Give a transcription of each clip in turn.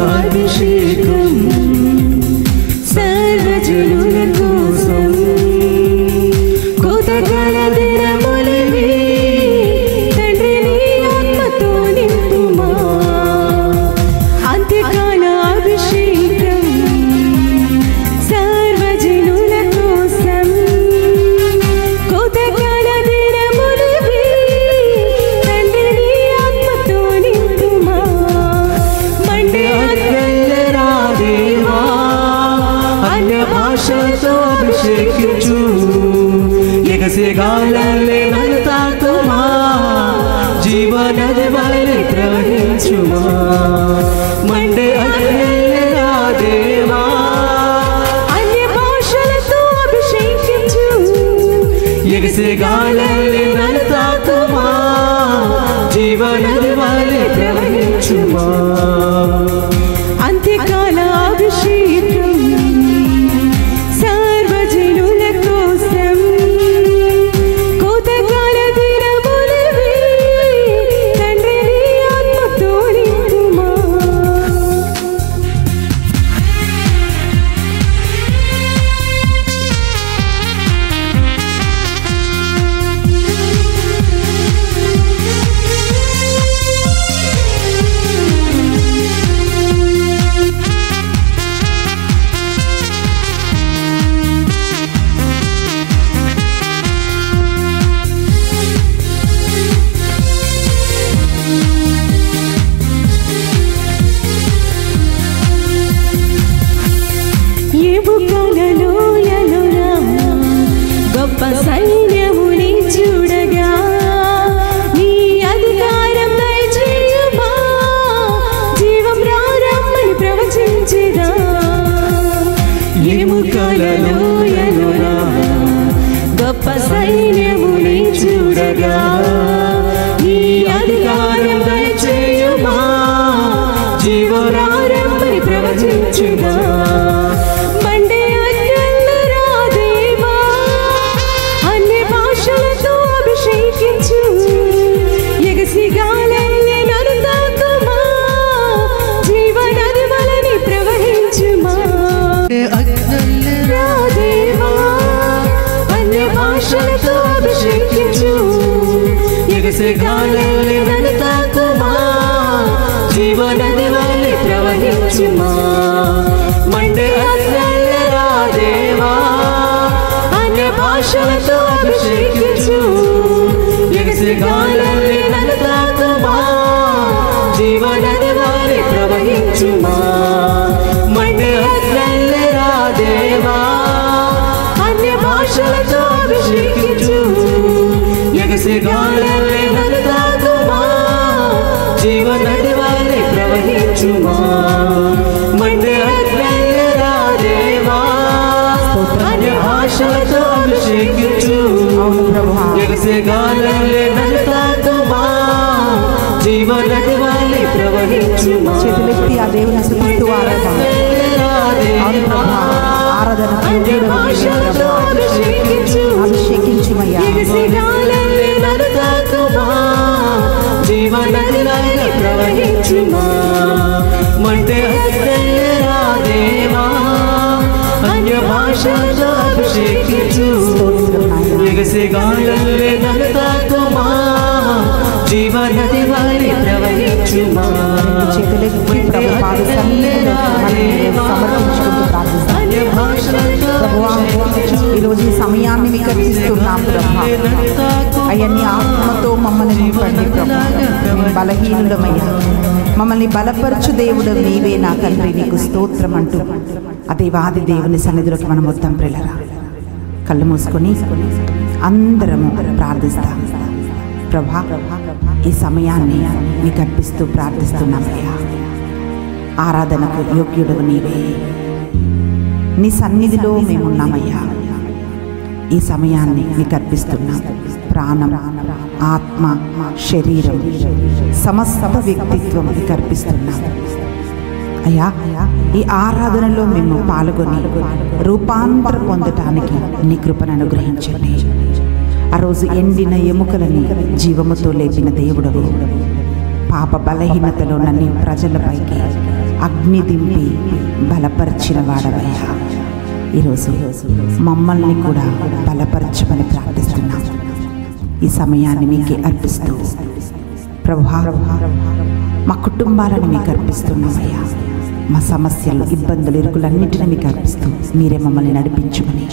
అభిషేకం సర్వజనుల కోసం కోతకాల దినములివి తండ్రి నీ ఆత్మతో నింపుమా అంత్యకాల అభిషేకం సర్వజనుల కోసం కోతకాల దినములివి తండ్రి నీ ఆత్మతో నింపుమా భాషతో అభిషేకించు ఎగసిగాలే నన్ను తాకుమా జీవనది వలె ప్రవహించుమా మండే అగ్నిరా దేవా అన్య భాషలతో అభిషేకించు ఎగసిగాలే నన్ను తాకుమా జీవనది వలె ప్రవహించుమా అంత్యకాల అభిషేకం సర్వజనుల కోసం కోతకాల దినములివి తండ్రి నీ ఆత్మతో నింపుమా గొప్ప సైన్యముని చూడగా నీ అధికారం దయచేయుమా జీవం రారమ్మని ప్రవచించెదా ఎముకలలో ఎలురా గొప్ప సైన్యముని చూడగా నీ అధికారం దయచేయుమా జీవం రారమ్మని ప్రవచించెదా ఎగసిగాలే నన్ను తాకుమా జీవనది వలె ప్రవహించుమా మండే అగ్నిరా దేవా అన్య భాషలతో అభిషేకించు ఎగసిగాలే నన్ను తాకుమా జీవనది వలె ప్రవహించుమా మండే అగ్నిరా దేవా అన్య భాషలతో అభిషేకించు ఎగసిగాలే నన్ను తాకుమా జీవనది వలె ప్రవహించుమా మండే అగ్నిరా దేవా అన్య భాషలతో అభిషేకించు ఎగసిగాలే నన్ను తాకుమా జీవనది వలె ప్రవహించుమా చేతులెత్తి ఆ దేవుని స్తుతిస్తూ ఆరాధన అభిషేకించుమయ్యా జీవనది వలె ప్రవహించుమా మండే అగ్నిరా దేవా అన్య భాషలతో అభిషేకించు ఎగసిగాలే నన్ను తాకుమా జీవనది వలె ప్రవహించుమా చేతులెత్తి ప్రభు పాద సన్నిధిలో సమర్పించుకుంటూ ప్రార్థిస్తాం. ప్రభువా ఈరోజు ఈ సమయాన్ని మీకు అర్పిస్తున్నాం ప్రభా. అయ్యా నీ ఆత్మతో మమ్మల్ని నింపండి ప్రభా. మేము బలహీనులమయ్యా, మమ్మల్ని బలపరచు దేవుడు నీవే నా తండ్రి, నీకు స్తోత్రం అంటూ అదే వాది దేవుని సన్నిధిలోకి మనం మొత్తం ప్రిల్లరా కళ్ళు మూసుకొని అందరము ప్రార్థిస్తాం. ప్రభా ఈ సమయాన్ని నీకు అర్పిస్తూ ప్రార్థిస్తున్నామయ్యా. ఆరాధనకు యోగ్యుడు నీవే. నీ సన్నిధిలో మేమున్నామయ్యా. ఈ సమయాన్ని నీకు అర్పిస్తున్నాం. ప్రాణం, ఆత్మ, శరీరం, సమస్త వ్యక్తిత్వం నీకు అర్పిస్తున్నాం అయ్యా. ఈ ఆరాధనలో మేము పాల్గొని రూపాంతరం పొందటానికి నీ కృపను అనుగ్రహించండి. ఆ రోజు ఎండిన ఎముకలని జీవముతో లేపిన దేవుడవు, పాప బలహీనతలో నన్ను ప్రజలపైకి అగ్ని దింపి బలపరిచిన వాడవయ్యా. ఈరోజు మమ్మల్ని కూడా బలపరచమని ప్రార్థిస్తున్నాం. ఈ సమయాన్ని మీకే అర్పిస్తూ ప్రభువా, మా కుటుంబాలను మీకు అర్పిస్తున్నామయ్యా. మా సమస్యలు, ఇబ్బందులు, ఇరుకులన్నింటినీ మీకు అర్పిస్తూ మీరే మమ్మల్ని నడిపించమని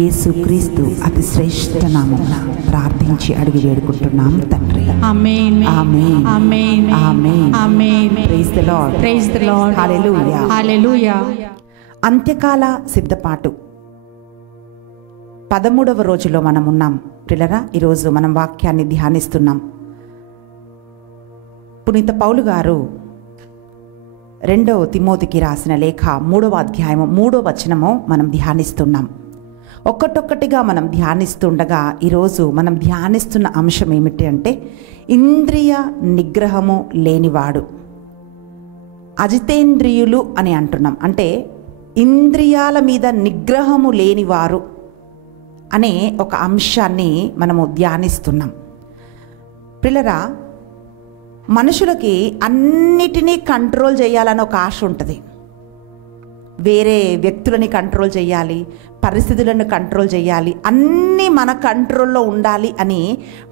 యేసుక్రీస్తు అతి శ్రేష్ఠ నామమున ప్రార్థించి అడిగి వేడుకుంటున్నాం తండ్రి. ఆమేన్. ఆమేన్. ఆమేన్. ఆమేన్. ఆమేన్. Praise the Lord. Praise the Lord. హల్లెలూయా. హల్లెలూయా. అంత్యకాల సిద్ధపాటు 13వ రోజులో మనం ఉన్నాం పిల్లరా. ఈరోజు మనం వాక్యాన్ని ధ్యానిస్తున్నాం. పునీత పౌలు గారు 2వ తిమోతికి రాసిన లేఖ 3వ అధ్యాయము 3వ వచనము మనం ధ్యానిస్తున్నాం. ఒక్కటొక్కటిగా మనం ధ్యానిస్తుండగా ఈరోజు మనం ధ్యానిస్తున్న అంశం ఏమిటి అంటే ఇంద్రియ నిగ్రహము లేనివాడు, అజితేంద్రియులు అని అంటున్నాం. అంటే ఇంద్రియాల మీద నిగ్రహము లేనివారు అనే ఒక అంశాన్ని మనము ధ్యానిస్తున్నాం. పిల్లరా, మనుషులకి అన్నిటినీ కంట్రోల్ చేయాలని ఒక ఆశ ఉంటుంది. వేరే వ్యక్తులని కంట్రోల్ చేయాలి, పరిస్థితులను కంట్రోల్ చేయాలి, అన్నీ మన కంట్రోల్లో ఉండాలి అని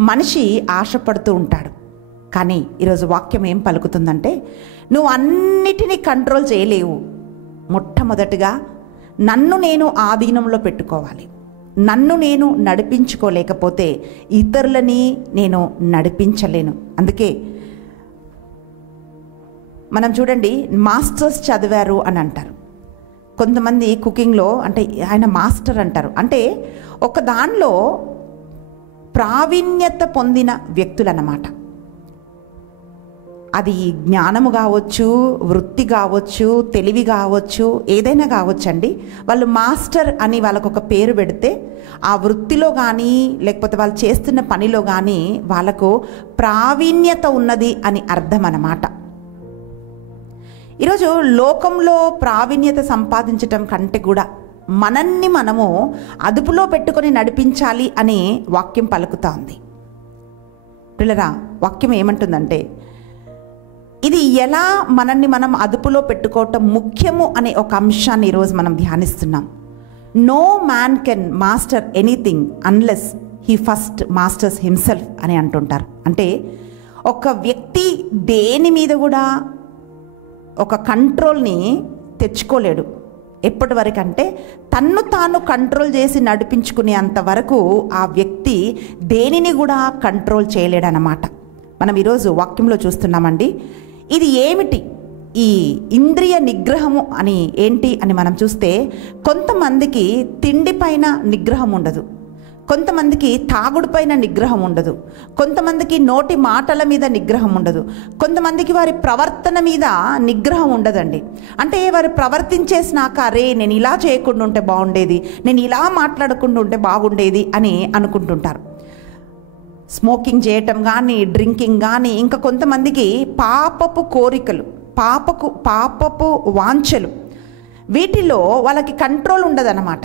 మనిషి ఆశపడుతూ ఉంటాడు. కానీ ఈరోజు వాక్యం ఏం పలుకుతుందంటే నువ్వు అన్నిటినీ కంట్రోల్ చేయలేవు. మొట్టమొదటిగా నన్ను నేను ఆధీనంలో పెట్టుకోవాలి. నన్ను నేను నడిపించుకోలేకపోతే ఇతరులని నేను నడిపించలేను. అందుకే మనం చూడండి, మాస్టర్స్ చదివారు అని అంటారు. కొంతమంది కుకింగ్లో అంటే ఆయన మాస్టర్ అంటారు. అంటే ఒక దానిలో ప్రావీణ్యత పొందిన వ్యక్తులు అన్నమాట. అది జ్ఞానము కావచ్చు, వృత్తి కావచ్చు, తెలివి కావచ్చు, ఏదైనా కావచ్చండి. వాళ్ళు మాస్టర్ అని వాళ్ళకు ఒక పేరు పెడితే ఆ వృత్తిలో కానీ లేకపోతే వాళ్ళు చేస్తున్న పనిలో కానీ వాళ్ళకు ప్రావీణ్యత ఉన్నది అని అర్థం అన్నమాట. ఈరోజు లోకంలో ప్రావీణ్యత సంపాదించటం కంటే కూడా మనల్ని మనము అదుపులో పెట్టుకొని నడిపించాలి అని వాక్యం పలుకుతా ఉంది. పిల్లరా, వాక్యం ఏమంటుందంటే ఇది ఎలా మనల్ని మనం అదుపులో పెట్టుకోవటం ముఖ్యము అనే ఒక అంశాన్ని ఈరోజు మనం ధ్యానిస్తున్నాం. No man can master anything unless he first masters himself అని అంటుంటారు. అంటే ఒక వ్యక్తి దేని మీద కూడా ఒక కంట్రోల్ని తెచ్చుకోలేడు. ఎప్పటి వరకు అంటే తన్ను తాను కంట్రోల్ చేసి నడిపించుకునే అంతవరకు ఆ వ్యక్తి దేనిని కూడా కంట్రోల్ చేయలేడన్నమాట. మనం ఈరోజు వాక్యంలో చూస్తున్నామండి. ఇది ఏమిటి ఈ ఇంద్రియ నిగ్రహము అని ఏంటి అని మనం చూస్తే కొంతమందికి తిండిపైన నిగ్రహం ఉండదు, కొంతమందికి తాగుడుపైన నిగ్రహం ఉండదు, కొంతమందికి నోటి మాటల మీద నిగ్రహం ఉండదు, కొంతమందికి వారి ప్రవర్తన మీద నిగ్రహం ఉండదండి. అంటే వారు ప్రవర్తించేసినాక అరే నేను ఇలా చేయకుండా ఉంటే బాగుండేది, నేను ఇలా మాట్లాడకుండా ఉంటే బాగుండేది అని అనుకుంటుంటారు. స్మోకింగ్ చేయటం కానీ, డ్రింకింగ్ కానీ, ఇంకా కొంతమందికి పాపపు కోరికలు, పాపపు వాంఛలు, వీటిలో వాళ్ళకి కంట్రోల్ ఉండదన్నమాట.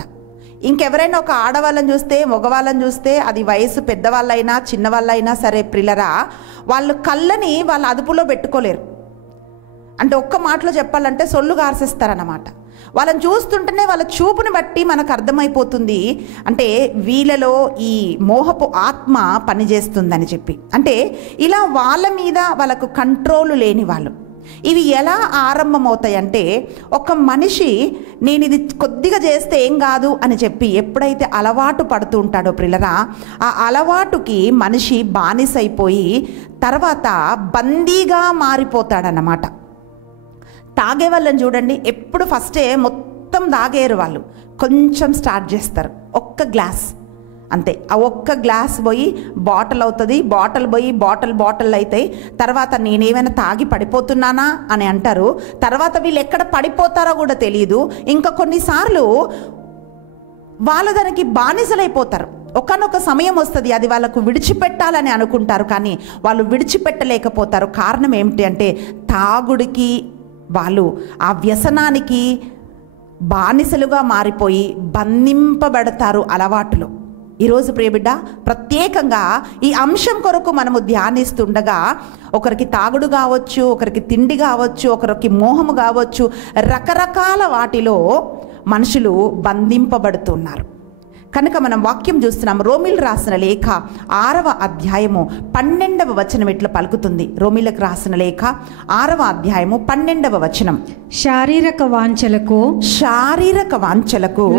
ఇంకెవరైనా ఒక ఆడవాళ్ళని చూస్తే, మగవాళ్ళని చూస్తే, అది వయసు పెద్దవాళ్ళైనా చిన్నవాళ్ళైనా సరే ప్రిలరా, వాళ్ళు కళ్ళని వాళ్ళ అదుపులో పెట్టుకోలేరు. అంటే ఒక్క మాటలో చెప్పాలంటే సొల్లు గార్సేస్తారన్నమాట. వాళ్ళని చూస్తుంటేనే వాళ్ళ చూపుని బట్టి మనకు అర్థమైపోతుంది అంటే వీళ్ళలో ఈ మోహపు ఆత్మ పనిచేస్తుందని చెప్పి. అంటే ఇలా వాళ్ళ మీద వాళ్ళకు కంట్రోల్ లేని వాళ్ళు. ఇవి ఎలా ఆరంభమవుతాయంటే ఒక మనిషి నేను ఇది కొద్దిగా చేస్తే ఏం కాదు అని చెప్పి ఎప్పుడైతే అలవాటు పడుతూ ఉంటాడో ప్రిలరా, ఆ అలవాటుకి మనిషి బానిసైపోయి తర్వాత బందీగా మారిపోతాడన్నమాట. తాగే వాళ్ళని చూడండి, ఎప్పుడు ఫస్టే మొత్తం తాగేరు వాళ్ళు, కొంచెం స్టార్ట్ చేస్తారు, ఒక్క గ్లాస్ అంతే. ఆ ఒక్క గ్లాస్ పోయి బాటిల్ అవుతుంది, బాటిల్ పోయి బాటిల్ అవుతాయి. తర్వాత నేనేమైనా తాగి పడిపోతున్నానా అని అంటారు. తర్వాత వీళ్ళు ఎక్కడ పడిపోతారో కూడా తెలియదు. ఇంకా కొన్నిసార్లు వాళ్ళు దానికి బానిసలైపోతారు. ఒకానొక సమయం వస్తుంది, అది వాళ్ళకు విడిచిపెట్టాలని అనుకుంటారు, కానీ వాళ్ళు విడిచిపెట్టలేకపోతారు. కారణం ఏమిటి అంటే తాగుడికి, వాళ్ళు ఆ వ్యసనానికి బానిసలుగా మారిపోయి బంధింపబడతారు అలవాటులో. ఈరోజు ప్రియబిడ్డ, ప్రత్యేకంగా ఈ అంశం కొరకు మనము ధ్యానిస్తుండగా ఒకరికి తాగుడు కావచ్చు, ఒకరికి తిండి కావచ్చు, ఒకరికి మోహము కావచ్చు, రకరకాల వాటిలో మనుషులు బంధింపబడుతున్నారు. కనుక మనం వాక్యం చూస్తున్నాం. రోమిలకు రాసిన లేఖ 6వ అధ్యాయము 12వ వచనం ఇట్లా పలుకుతుంది. రోమిలకు రాసిన లేఖ 6వ అధ్యాయము 12వ వచనం, శారీరక వాంఛలకు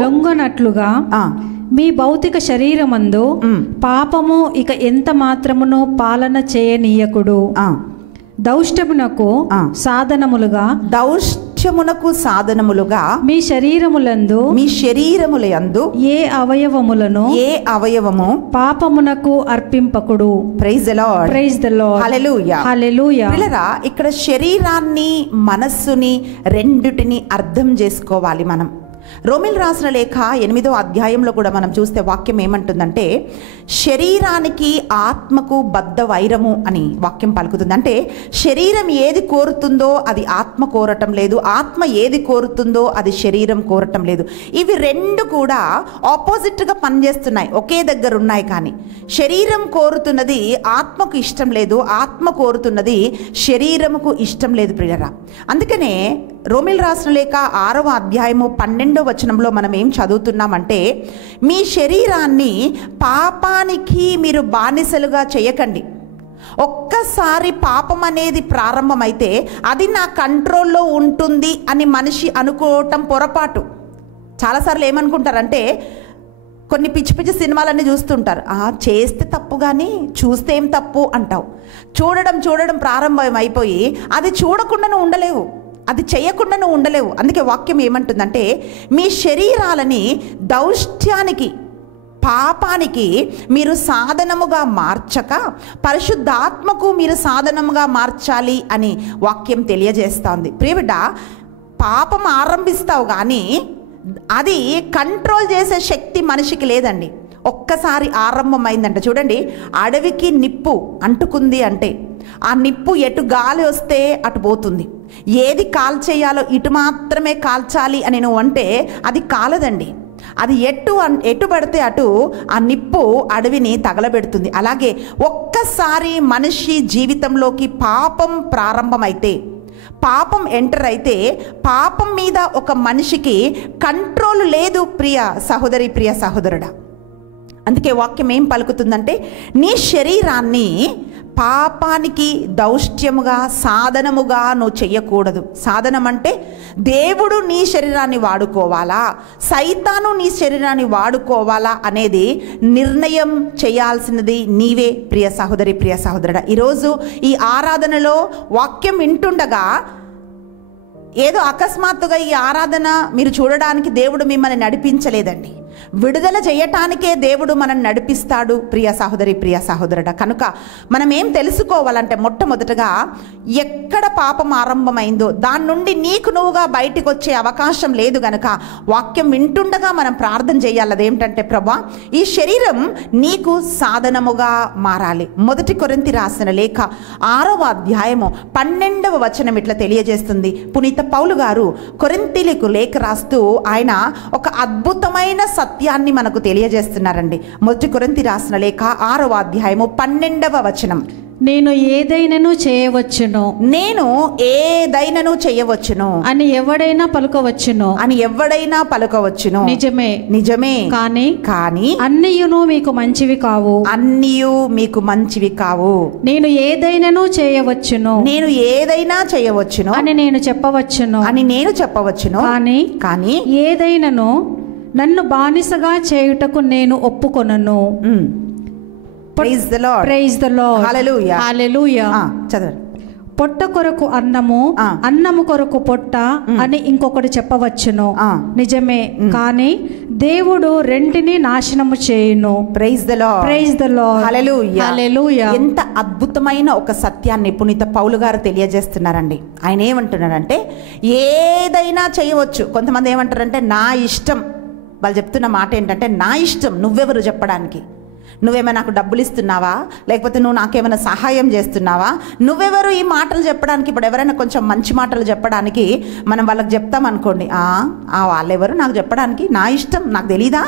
లొంగనట్లుగా మీ భౌతిక శరీరమందు పాపము ఇక ఎంత మాత్రమునో పాలన చేయనీయకుడు. దౌష్ట్యమునకు సాధనములుగా మీ శరీరములందు ఏ అవయవము పాపమునకు అర్పింపకుడు. Praise the Lord. Praise the Lord. హల్లెలూయా. హల్లెలూయా. పిల్లరా, ఇక్కడ శరీరాన్ని మనస్సుని రెండిటిని అర్థం చేసుకోవాలి మనం. రోమిలకు రాసిన లేఖ 8వ అధ్యాయంలో కూడా మనం చూస్తే వాక్యం ఏమంటుందంటే శరీరానికి ఆత్మకు బద్ధ వైరము అని వాక్యం పలుకుతుంది. అంటే శరీరం ఏది కోరుతుందో అది ఆత్మ కోరటం లేదు, ఆత్మ ఏది కోరుతుందో అది శరీరం కోరటం లేదు. ఇవి రెండు కూడా ఆపోజిట్గా పనిచేస్తున్నాయి, ఒకే దగ్గర ఉన్నాయి. కానీ శరీరం కోరుతున్నది ఆత్మకు ఇష్టం లేదు, ఆత్మ కోరుతున్నది శరీరముకు ఇష్టం లేదు ప్రియరా. అందుకనే రోమిలకు రాసిన లేఖ 6వ అధ్యాయము 12వ వచనంలో మనం ఏం చదువుతున్నామంటే మీ శరీరాన్ని పాపానికి మీరు బానిసలుగా చేయకండి. ఒక్కసారి పాపం అనేది ప్రారంభమైతే అది నా కంట్రోల్లో ఉంటుంది అని మనిషి అనుకోవటం పొరపాటు. చాలాసార్లు ఏమనుకుంటారంటే కొన్ని పిచ్చి పిచ్చి సినిమాలన్నీ చూస్తుంటారు. చేస్తే తప్పు కానీ చూస్తే ఏం తప్పు అంటావు. చూడడం ప్రారంభం అయిపోయి అది చూడకుండా ఉండలేవు, అది చేయకుండా నువ్వు ఉండలేవు. అందుకే వాక్యం ఏమంటుందంటే మీ శరీరాలని దౌష్ట్యానికి, పాపానికి మీరు సాధనముగా మార్చక పరిశుద్ధాత్మకు మీరు సాధనముగా మార్చాలి అని వాక్యం తెలియజేస్తోంది. ప్రియబిడ్డ, పాపం ఆరంభిస్తావు కానీ అది కంట్రోల్ చేసే శక్తి మనిషికి లేదండి. ఒక్కసారి ఆరంభమైందంటే చూడండి, అడవికి నిప్పు అంటుకుంది అంటే ఆ నిప్పు ఎటు గాలి వస్తే అటు పోతుంది. ఏది కాల్చేయాలో ఇటు మాత్రమే కాల్చాలి అని నువ్వు అంటే అది కాలదండి. అది ఎటు పడితే అటు ఆ నిప్పు అడవిని తగలబెడుతుంది. అలాగే ఒక్కసారి మనిషి జీవితంలోకి పాపం ప్రారంభమైతే, పాపం ఎంటర్ అయితే పాపం మీద ఒక మనిషికి కంట్రోల్ లేదు ప్రియ సహోదరి, ప్రియ సహోదరుడా. అందుకే వాక్యం ఏం పలుకుతుందంటే నీ శరీరాన్ని పాపానికి దౌష్ట్యముగా, సాధనముగా నువ్వు చెయ్యకూడదు. సాధనం అంటే దేవుడు నీ శరీరాన్ని వాడుకోవాలా, సైతాను నీ శరీరాన్ని వాడుకోవాలా అనేది నిర్ణయం చేయాల్సినది నీవే ప్రియ సహోదరి, ప్రియ సహోదరుడా. ఈరోజు ఈ ఆరాధనలో వాక్యం వింటుండగా ఏదో అకస్మాత్తుగా ఈ ఆరాధన మీరు చూడడానికి దేవుడు మిమ్మల్ని నడిపించలేదండి. విడుదల చేయటానికే దేవుడు మనల్ని నడిపిస్తాడు ప్రియ సహోదరి, ప్రియ సహోదరుడా. కనుక మనం ఏం తెలుసుకోవాలంటే మొట్టమొదటగా ఎక్కడ పాపం ఆరంభమైందో దాని నుండి నీకు నువ్వుగా బయటికి వచ్చే అవకాశం లేదు. గనక వాక్యం వింటుండగా మనం ప్రార్థన చేయాలి. అదేమిటంటే ప్రభువా, ఈ శరీరం నీకు సాధనముగా మారాలి. 1 కొరింథీ రాసిన లేఖ 6వ అధ్యాయము 12వ వచనం ఇట్లా తెలియజేస్తుంది. పునీత పౌలు గారు కొరింథీలకు లేఖ రాస్తూ ఆయన ఒక అద్భుతమైన సత్యాన్ని మనకు తెలియజేస్తున్నారండి. 1 కొరింథీ రాసిన లేఖ 6వ అధ్యాయము 12వ వచనం, నేను ఏదైనను చేయవచ్చును అని ఎవడైనా పలుకవచ్చును. నిజమే కానీ అన్నియును మీకు మంచివి కావు. నేను ఏదైనా చేయవచ్చును అని నేను చెప్పవచ్చును కానీ ఏదైనను నన్ను బానిసగా చేయుటకు నేను ఒప్పుకొనను. Praise the Lord. Praise the Lord. Hallelujah. Hallelujah. చదవండి. పొట్ట కొరకు అన్నము, అన్నము కొరకు పొట్ట అని ఇంకొకటి చెప్పవచ్చును. నిజమే, కానీ దేవుడు రెంటిని నాశనము చేయును. Praise the Lord, praise the Lord, హల్లెలూయా, హల్లెలూయా. ఎంత అద్భుతమైన ఒక సత్యాన్ని పునీత పౌలు గారు తెలియజేస్తున్నారండి. ఆయన ఏమంటున్నారంటే ఏదైనా చేయవచ్చు. కొంతమంది ఏమంటారంటే నా ఇష్టం. వాళ్ళు చెప్తున్న మాట ఏంటంటే నా ఇష్టం. నువ్వెవరు చెప్పడానికి? నువ్వేమైనా నాకు డబ్బులు ఇస్తున్నావా, లేకపోతే నువ్వు నాకేమైనా సహాయం చేస్తున్నావా? నువ్వెవరు ఈ మాటలు చెప్పడానికి? ఇప్పుడు ఎవరైనా కొంచెం మంచి మాటలు చెప్పడానికి మనం వాళ్ళకి చెప్తాం అనుకోండి, వాళ్ళెవరు నాకు చెప్పడానికి, నా ఇష్టం, నాకు తెలీదా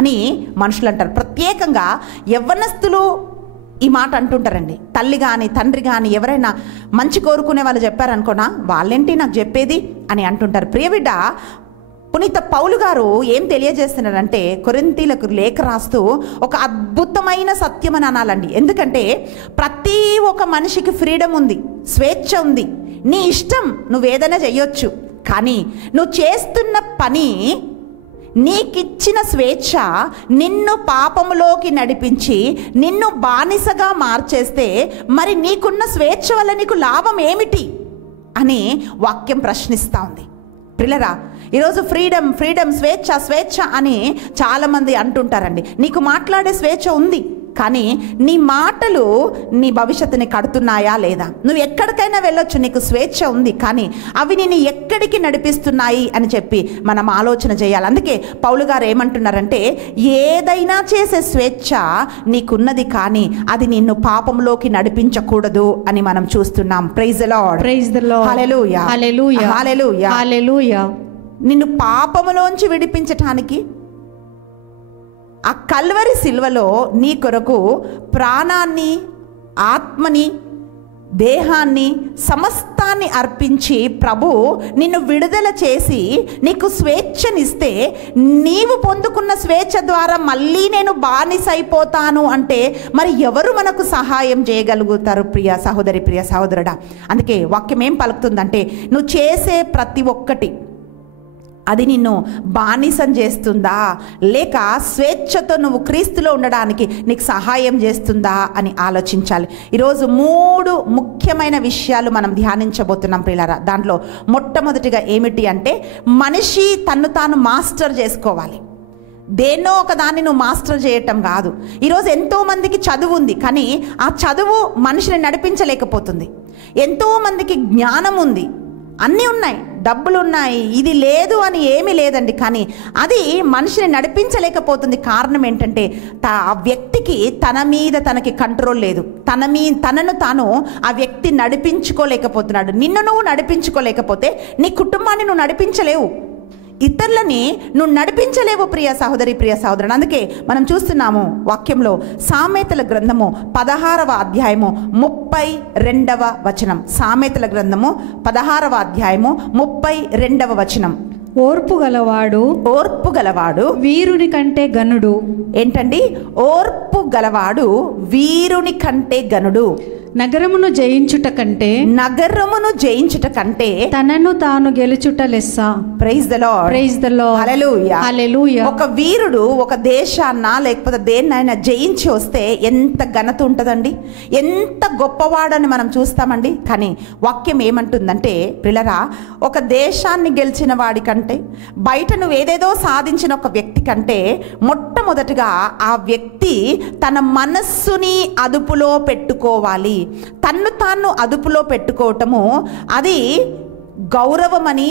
అని మనుషులు అంటారు. ప్రత్యేకంగా యవ్వనస్తులు ఈ మాట అంటుంటారండి. తల్లి కానీ తండ్రి కానీ ఎవరైనా మంచి కోరుకునే వాళ్ళు చెప్పారనుకోనా, వాళ్ళేంటి నాకు చెప్పేది అని అంటుంటారు. ప్రియబిడ్డ, పునీత పౌలు గారు ఏం తెలియజేస్తున్నారంటే కొరింథీలకు లేఖ రాస్తూ ఒక అద్భుతమైన సత్యం అని అనాలండి. ఎందుకంటే ప్రతి ఒక్క మనిషికి ఫ్రీడమ్ ఉంది, స్వేచ్ఛ ఉంది. నీ ఇష్టం, నువ్వేదైనా చెయ్యొచ్చు. కానీ నువ్వు చేస్తున్న పని, నీకిచ్చిన స్వేచ్ఛ నిన్ను పాపములోకి నడిపించి నిన్ను బానిసగా మార్చేస్తే మరి నీకున్న స్వేచ్ఛ వల్ల నీకు లాభం ఏమిటి అని వాక్యం ప్రశ్నిస్తూ ఉంది. పిల్లరా, ఈరోజు ఫ్రీడమ్ ఫ్రీడమ్ స్వేచ్ఛ స్వేచ్ఛ అని చాలామంది అంటుంటారండి. నీకు మాట్లాడే స్వేచ్ఛ ఉంది, కానీ నీ మాటలు నీ భవిష్యత్తుని కడుతున్నాయా లేదా? నువ్వు ఎక్కడికైనా వెళ్ళొచ్చు, నీకు స్వేచ్ఛ ఉంది, కానీ అవి నిన్ను ఎక్కడికి నడిపిస్తున్నాయి అని చెప్పి మనం ఆలోచన చేయాలి. అందుకే పౌలు గారు ఏమంటున్నారంటే ఏదైనా చేసే స్వేచ్ఛ నీకున్నది, కానీ అది నిన్ను పాపంలోకి నడిపించకూడదు అని మనం చూస్తున్నాం. Praise the Lord, praise the Lord, హల్లెలూయా, హల్లెలూయా, హల్లెలూయా, హల్లెలూయా. నిన్ను పాపములోంచి విడిపించటానికి ఆ కల్వరి సిల్వలో నీ కొరకు ప్రాణాన్ని, ఆత్మని, దేహాన్ని, సమస్తాన్ని అర్పించి ప్రభు నిన్ను విడుదల చేసి నీకు స్వేచ్ఛనిస్తే, నీవు పొందుకున్న స్వేచ్ఛ ద్వారా మళ్ళీ నేను బానిసైపోతాను అంటే మరి ఎవరు మనకు సహాయం చేయగలుగుతారు? ప్రియ సహోదరి, ప్రియ సహోదరుడా, అందుకే వాక్యం ఏం పలుకుతుందంటే నువ్వు చేసే ప్రతి ఒక్కటి అది నిన్ను బానిసం చేస్తుందా, లేక స్వేచ్ఛతో నువ్వు క్రీస్తులో ఉండడానికి నీకు సహాయం చేస్తుందా అని ఆలోచించాలి. ఈరోజు 3 ముఖ్యమైన విషయాలు మనం ధ్యానించబోతున్నాం ప్రియులారా. దాంట్లో మొట్టమొదటిగా ఏమిటి అంటే మనిషి తన్ను తాను మాస్టర్ చేసుకోవాలి. దేన్నో ఒక దాన్ని నువ్వు మాస్టర్ చేయటం కాదు. ఈరోజు ఎంతోమందికి చదువు ఉంది, కానీ ఆ చదువు మనిషిని నడిపించలేకపోతుంది. ఎంతోమందికి జ్ఞానం ఉంది, అన్నీ ఉన్నాయి, డబ్బులు ఉన్నాయి, ఇది లేదు అని ఏమీ లేదండి, కానీ అది మనిషిని నడిపించలేకపోతుంది. కారణం ఏంటంటే ఆ వ్యక్తికి తన మీద తనకి కంట్రోల్ లేదు. తనను తాను ఆ వ్యక్తి నడిపించుకోలేకపోతున్నాడు. నిన్ను నువ్వు నడిపించుకోలేకపోతే నీ కుటుంబాన్ని నువ్వు నడిపించలేవు, ఇతరులని నువ్వు నడిపించలేవు ప్రియ సహోదరి, ప్రియ సహోదరుడు. అందుకే మనం చూస్తున్నాము వాక్యంలో సామెతల గ్రంథము 16వ అధ్యాయము 32వ వచనం. సామెతల గ్రంథము 16వ అధ్యాయము 32వ వచనం. ఓర్పు గలవాడు వీరుని కంటే గనుడు. ఏంటండి? ఓర్పు గలవాడు వీరుని కంటే గనుడు. నగరమును జయించుట కంటే తనను తాను గెలుచుట లెస్స. Praise the Lord, praise the Lord, హల్లెలూయా, హల్లెలూయా. ఒక వీరుడు ఒక దేశాన్న లేకపోతే దేన్నైనా జయించి వస్తే ఎంత ఘనత ఉంటుందండి, ఎంత గొప్పవాడని మనం చూస్తామండి. కానీ వాక్యం ఏమంటుందంటే పిల్లరా, ఒక దేశాన్ని గెలిచిన వాడి కంటే, బయట నువ్వు ఏదేదో సాధించిన ఒక వ్యక్తి కంటే మొట్టమొదటిగా ఆ వ్యక్తి తన మనస్సుని అదుపులో పెట్టుకోవాలి. తన్ను తాను అదుపులో పెట్టుకోవటము అది గౌరవమని,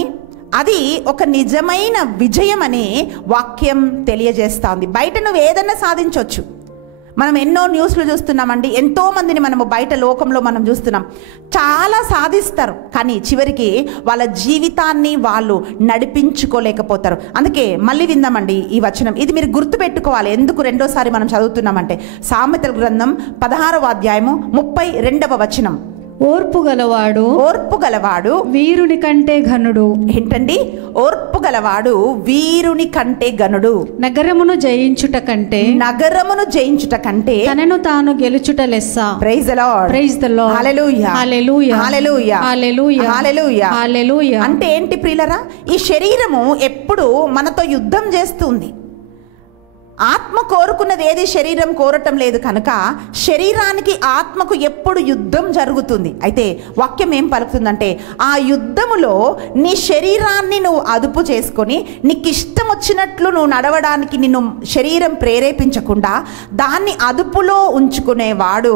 అది ఒక నిజమైన విజయమని వాక్యం తెలియజేస్తుంది. బయట నువ్వు ఏదైనా సాధించవచ్చు. మనం ఎన్నో న్యూస్లు చూస్తున్నామండి, ఎంతోమందిని మనము బయట లోకంలో మనం చూస్తున్నాం, చాలా సాధిస్తారు, కానీ చివరికి వాళ్ళ జీవితాన్ని వాళ్ళు నడిపించుకోలేకపోతారు. అందుకే మళ్ళీ విందామండి ఈ వచనం, ఇది మీరు గుర్తుపెట్టుకోవాలి. ఎందుకు రెండోసారి మనం చదువుతున్నామంటే సామెతల గ్రంథం 16వ అధ్యాయము 32వ వచనం. ఓర్పు గలవాడు వీరుని కంటే ఘనుడు. ఏంటండి? ఓర్పు గలవాడు వీరుని కంటే ఘనుడు. నగరమును జయించుట కంటే తనను తాను గెలుచుట లెస్స. Praise the Lord, praise the Lord, హల్లెలూయా, హల్లెలూయా, హల్లెలూయా, హల్లెలూయా, హల్లెలూయా, హల్లెలూయా. అంటే ఏంటి ప్రియులరా? ఈ శరీరము ఎప్పుడు మనతో యుద్ధం చేస్తుంది. ఆత్మ కోరుకున్నది ఏది శరీరం కోరటం లేదు కనుక శరీరానికి ఆత్మకు ఎప్పుడు యుద్ధం జరుగుతుంది. అయితే వాక్యం ఏం పలుకుతుందంటే ఆ యుద్ధములో నీ శరీరాన్ని నువ్వు అదుపు చేసుకొని నీకు ఇష్టం వచ్చినట్లు నువ్వు నడవడానికి నిన్ను శరీరం ప్రేరేపించకుండా దాన్ని అదుపులో ఉంచుకునేవాడు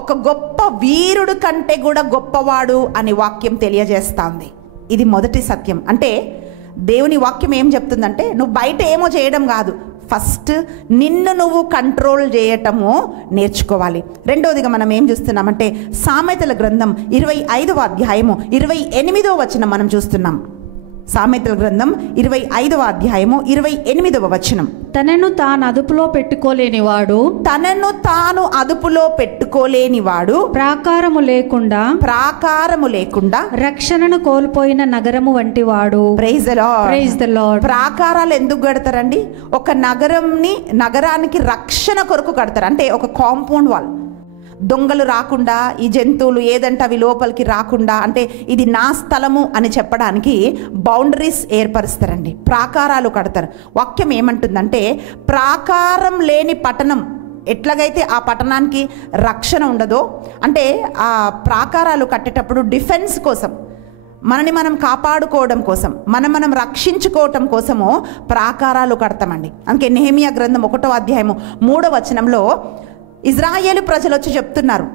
ఒక గొప్ప వీరుడు కంటే కూడా గొప్పవాడు అని వాక్యం తెలియజేస్తుంది. ఇది మొదటి సత్యం. అంటే దేవుని వాక్యం ఏం చెప్తుందంటే నువ్వు బయట ఏమో చేయడం కాదు, ఫస్ట్ నిన్ను నువ్వు కంట్రోల్ చేయటము నేర్చుకోవాలి. రెండవదిగా మనం ఏం చూస్తున్నామంటే సామెతల గ్రంథం 25వ అధ్యాయము 28వ వచనం మనం చూస్తున్నాం. సామెతల గ్రంథం 25వ అధ్యాయము 28వ వచనం. తనను తాను అదుపులో పెట్టుకోలేనివాడు ప్రాకారము లేకుండా రక్షణను కోల్పోయిన నగరము వంటి వాడు. Praise the Lord. ప్రాకారాలు ఎందుకు కడతారండి? ఒక నగరానికి రక్షణ కొరకు కడతారు. అంటే ఒక కాంపౌండ్ వాల్, దొంగలు రాకుండా, ఈ జంతువులు ఏదంటే అవి లోపలికి రాకుండా, అంటే ఇది నా స్థలము అని చెప్పడానికి బౌండరీస్ ఏర్పరుస్తారండి, ప్రాకారాలు కడతారు. వాక్యం ఏమంటుందంటే ప్రాకారం లేని పట్టణం ఎట్లాగైతే ఆ పట్టణానికి రక్షణ ఉండదో, అంటే ఆ ప్రాకారాలు కట్టేటప్పుడు డిఫెన్స్ కోసం, మనని మనం కాపాడుకోవడం కోసం, మనం రక్షించుకోవటం కోసము ప్రాకారాలు కడతామండి. అందుకే నెహెమియా గ్రంథం 1వ అధ్యాయము 3వ వచనంలో ఇజ్రాయేలు ప్రజలు వచ్చి చెప్తున్నారు,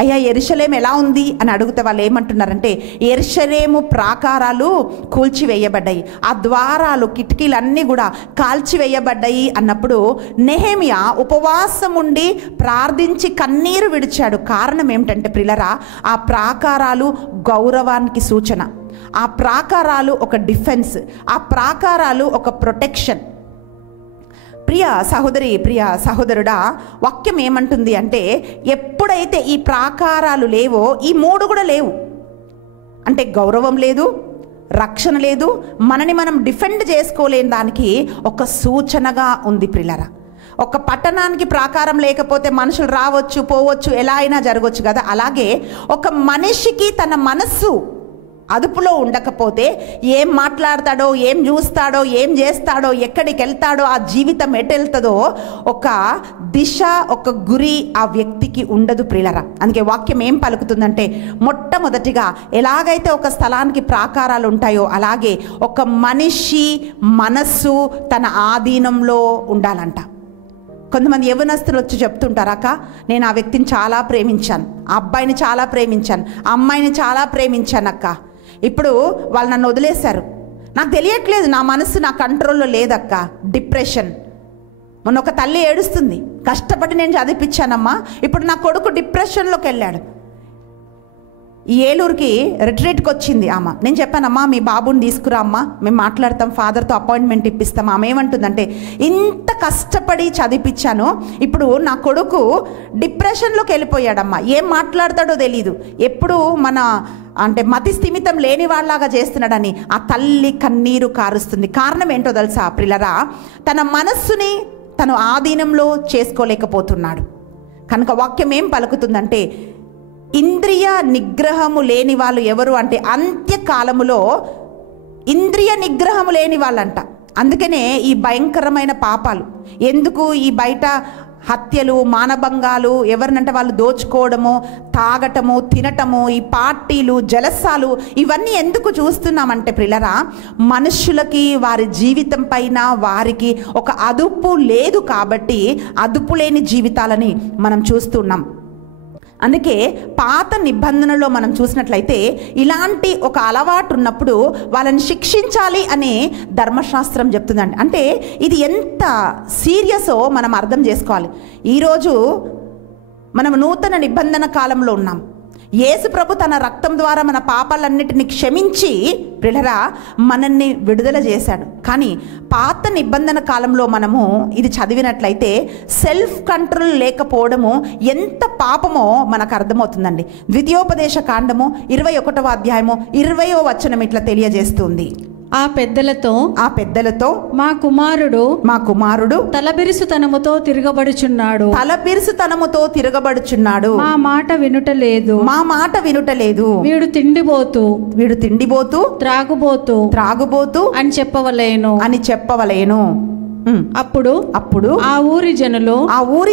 అయ్యా యెరూషలేము ఎలా ఉంది అని అడిగితే వాళ్ళు ఏమంటున్నారంటే యెరూషలేము ప్రాకారాలు కూల్చివేయబడ్డాయి, ఆ ద్వారాలు కిటికీలన్నీ కూడా కాల్చివేయబడ్డాయి అన్నప్పుడు నెహెమియా ఉపవాసం ఉండి ప్రార్థించి కన్నీరు విడిచాడు. కారణం ఏమిటంటే ప్రియులారా, ఆ ప్రాకారాలు గౌరవానికి సూచన, ఆ ప్రాకారాలు ఒక డిఫెన్స్, ఆ ప్రాకారాలు ఒక ప్రొటెక్షన్. ప్రియ సహోదరి, ప్రియ సహోదరుడా, వాక్యం ఏమంటుంది అంటే ఎప్పుడైతే ఈ ప్రాకారాలు లేవో ఈ మూడు కూడా లేవు. అంటే గౌరవం లేదు, రక్షణ లేదు, మనని మనం డిఫెండ్ చేసుకోలేని దానికి ఒక సూచనగా ఉంది ప్రియులారా. ఒక పట్టణానికి ప్రాకారం లేకపోతే మనుషులు రావచ్చు, పోవచ్చు, ఎలా అయినా జరగవచ్చు కదా. అలాగే ఒక మనిషికి తన మనస్సు అదుపులో ఉండకపోతే ఏం మాట్లాడతాడో, ఏం చూస్తాడో, ఏం చేస్తాడో, ఎక్కడికి వెళ్తాడో, ఆ జీవితం ఎటు వెళ్తుందో ఒక దిశ, ఒక గురి ఆ వ్యక్తికి ఉండదు ప్రియులరా. అందుకే వాక్యం ఏం పలుకుతుందంటే మొట్టమొదటిగా ఎలాగైతే ఒక స్థలానికి ప్రాకారాలు ఉంటాయో అలాగే ఒక మనిషి మనస్సు తన ఆధీనంలో ఉండాలంట. కొంతమంది యవ్వనస్తులు వచ్చి చెప్తుంటారు, అక్క నేను ఆ వ్యక్తిని చాలా ప్రేమించాను, ఆ అబ్బాయిని చాలా ప్రేమించాను, ఆ అమ్మాయిని చాలా ప్రేమించాను అక్క, ఇప్పుడు వాళ్ళు నన్ను వదిలేశారు, నాకు తెలియట్లేదు, నా మనసు నా కంట్రోల్లో లేదక్క. డిప్రెషన్. మొన్న ఒక తల్లి ఏడుస్తుంది, కష్టపడి నేను చదివించానమ్మా, ఇప్పుడు నా కొడుకు డిప్రెషన్లోకి వెళ్ళాడు. ఈ ఏలూరుకి రిట్రీట్కి వచ్చింది ఆమె. నేను చెప్పానమ్మా మీ బాబుని తీసుకురా అమ్మా, మేము మాట్లాడతాం, ఫాదర్తో అపాయింట్మెంట్ ఇప్పిస్తాం. ఆమె ఏమంటుందంటే ఇంత కష్టపడి చదివించాను, ఇప్పుడు నా కొడుకు డిప్రెషన్లోకి వెళ్ళిపోయాడమ్మా, ఏం మాట్లాడతాడో తెలీదు, ఎప్పుడు మన అంటే మతి స్థిమితం లేని వాళ్ళలాగా చేస్తున్నాడని ఆ తల్లి కన్నీరు కారుస్తుంది. కారణం ఏంటో తెలుసా ప్రియులరా, తన మనస్సుని తను ఆధీనంలో చేసుకోలేకపోతున్నాడు. కనుక వాక్యం ఏం పలుకుతుందంటే ఇంద్రియ నిగ్రహము లేని వాళ్ళు ఎవరు అంటే అంత్యకాలములో ఇంద్రియ నిగ్రహము లేని వాళ్ళంట. అందుకనే ఈ భయంకరమైన పాపాలు ఎందుకు, ఈ బయట హత్యలు, మానభంగాలు, ఎవరినంటే వాళ్ళు దోచుకోవడము, తాగటము, తినటము, ఈ పార్టీలు, జలసాలు, ఇవన్నీ ఎందుకు చూస్తున్నామంటే ప్రియులరా, మనుషులకి వారి జీవితం పైన వారికి ఒక అదుపు లేదు కాబట్టి అదుపు లేని జీవితాలని మనం చూస్తున్నాం. అందుకే పాత నిబంధనలో మనం చూసినట్లయితే ఇలాంటి ఒక అలవాటు ఉన్నప్పుడు వాళ్ళని శిక్షించాలి అని ధర్మశాస్త్రం చెప్తుందండి. అంటే ఇది ఎంత సీరియసో మనం అర్థం చేసుకోవాలి. ఈరోజు మనం నూతన నిబంధన కాలంలో ఉన్నాం. యేసు ప్రభు తన రక్తం ద్వారా మన పాపాలన్నిటిని క్షమించి ప్రియులారా మనల్ని విడుదల చేశాడు. కానీ పాత నిబంధన కాలంలో మనము ఇది చదివినట్లయితే సెల్ఫ్ కంట్రోల్ లేకపోవడము ఎంత పాపమో మనకు అర్థమవుతుందండి. ద్వితీయోపదేశ కాండము 21వ అధ్యాయము 20వ వచనం ఇట్లా తెలియజేస్తుంది. ఆ పెద్దలతో మా కుమారుడు తలబిరుసుతనముతో తిరగబడుచున్నాడు, మా మాట వినుటలేదు, వీడు తిండిబోతు త్రాగుబోతు అని చెప్పవలేను. అప్పుడు ఆ ఊరి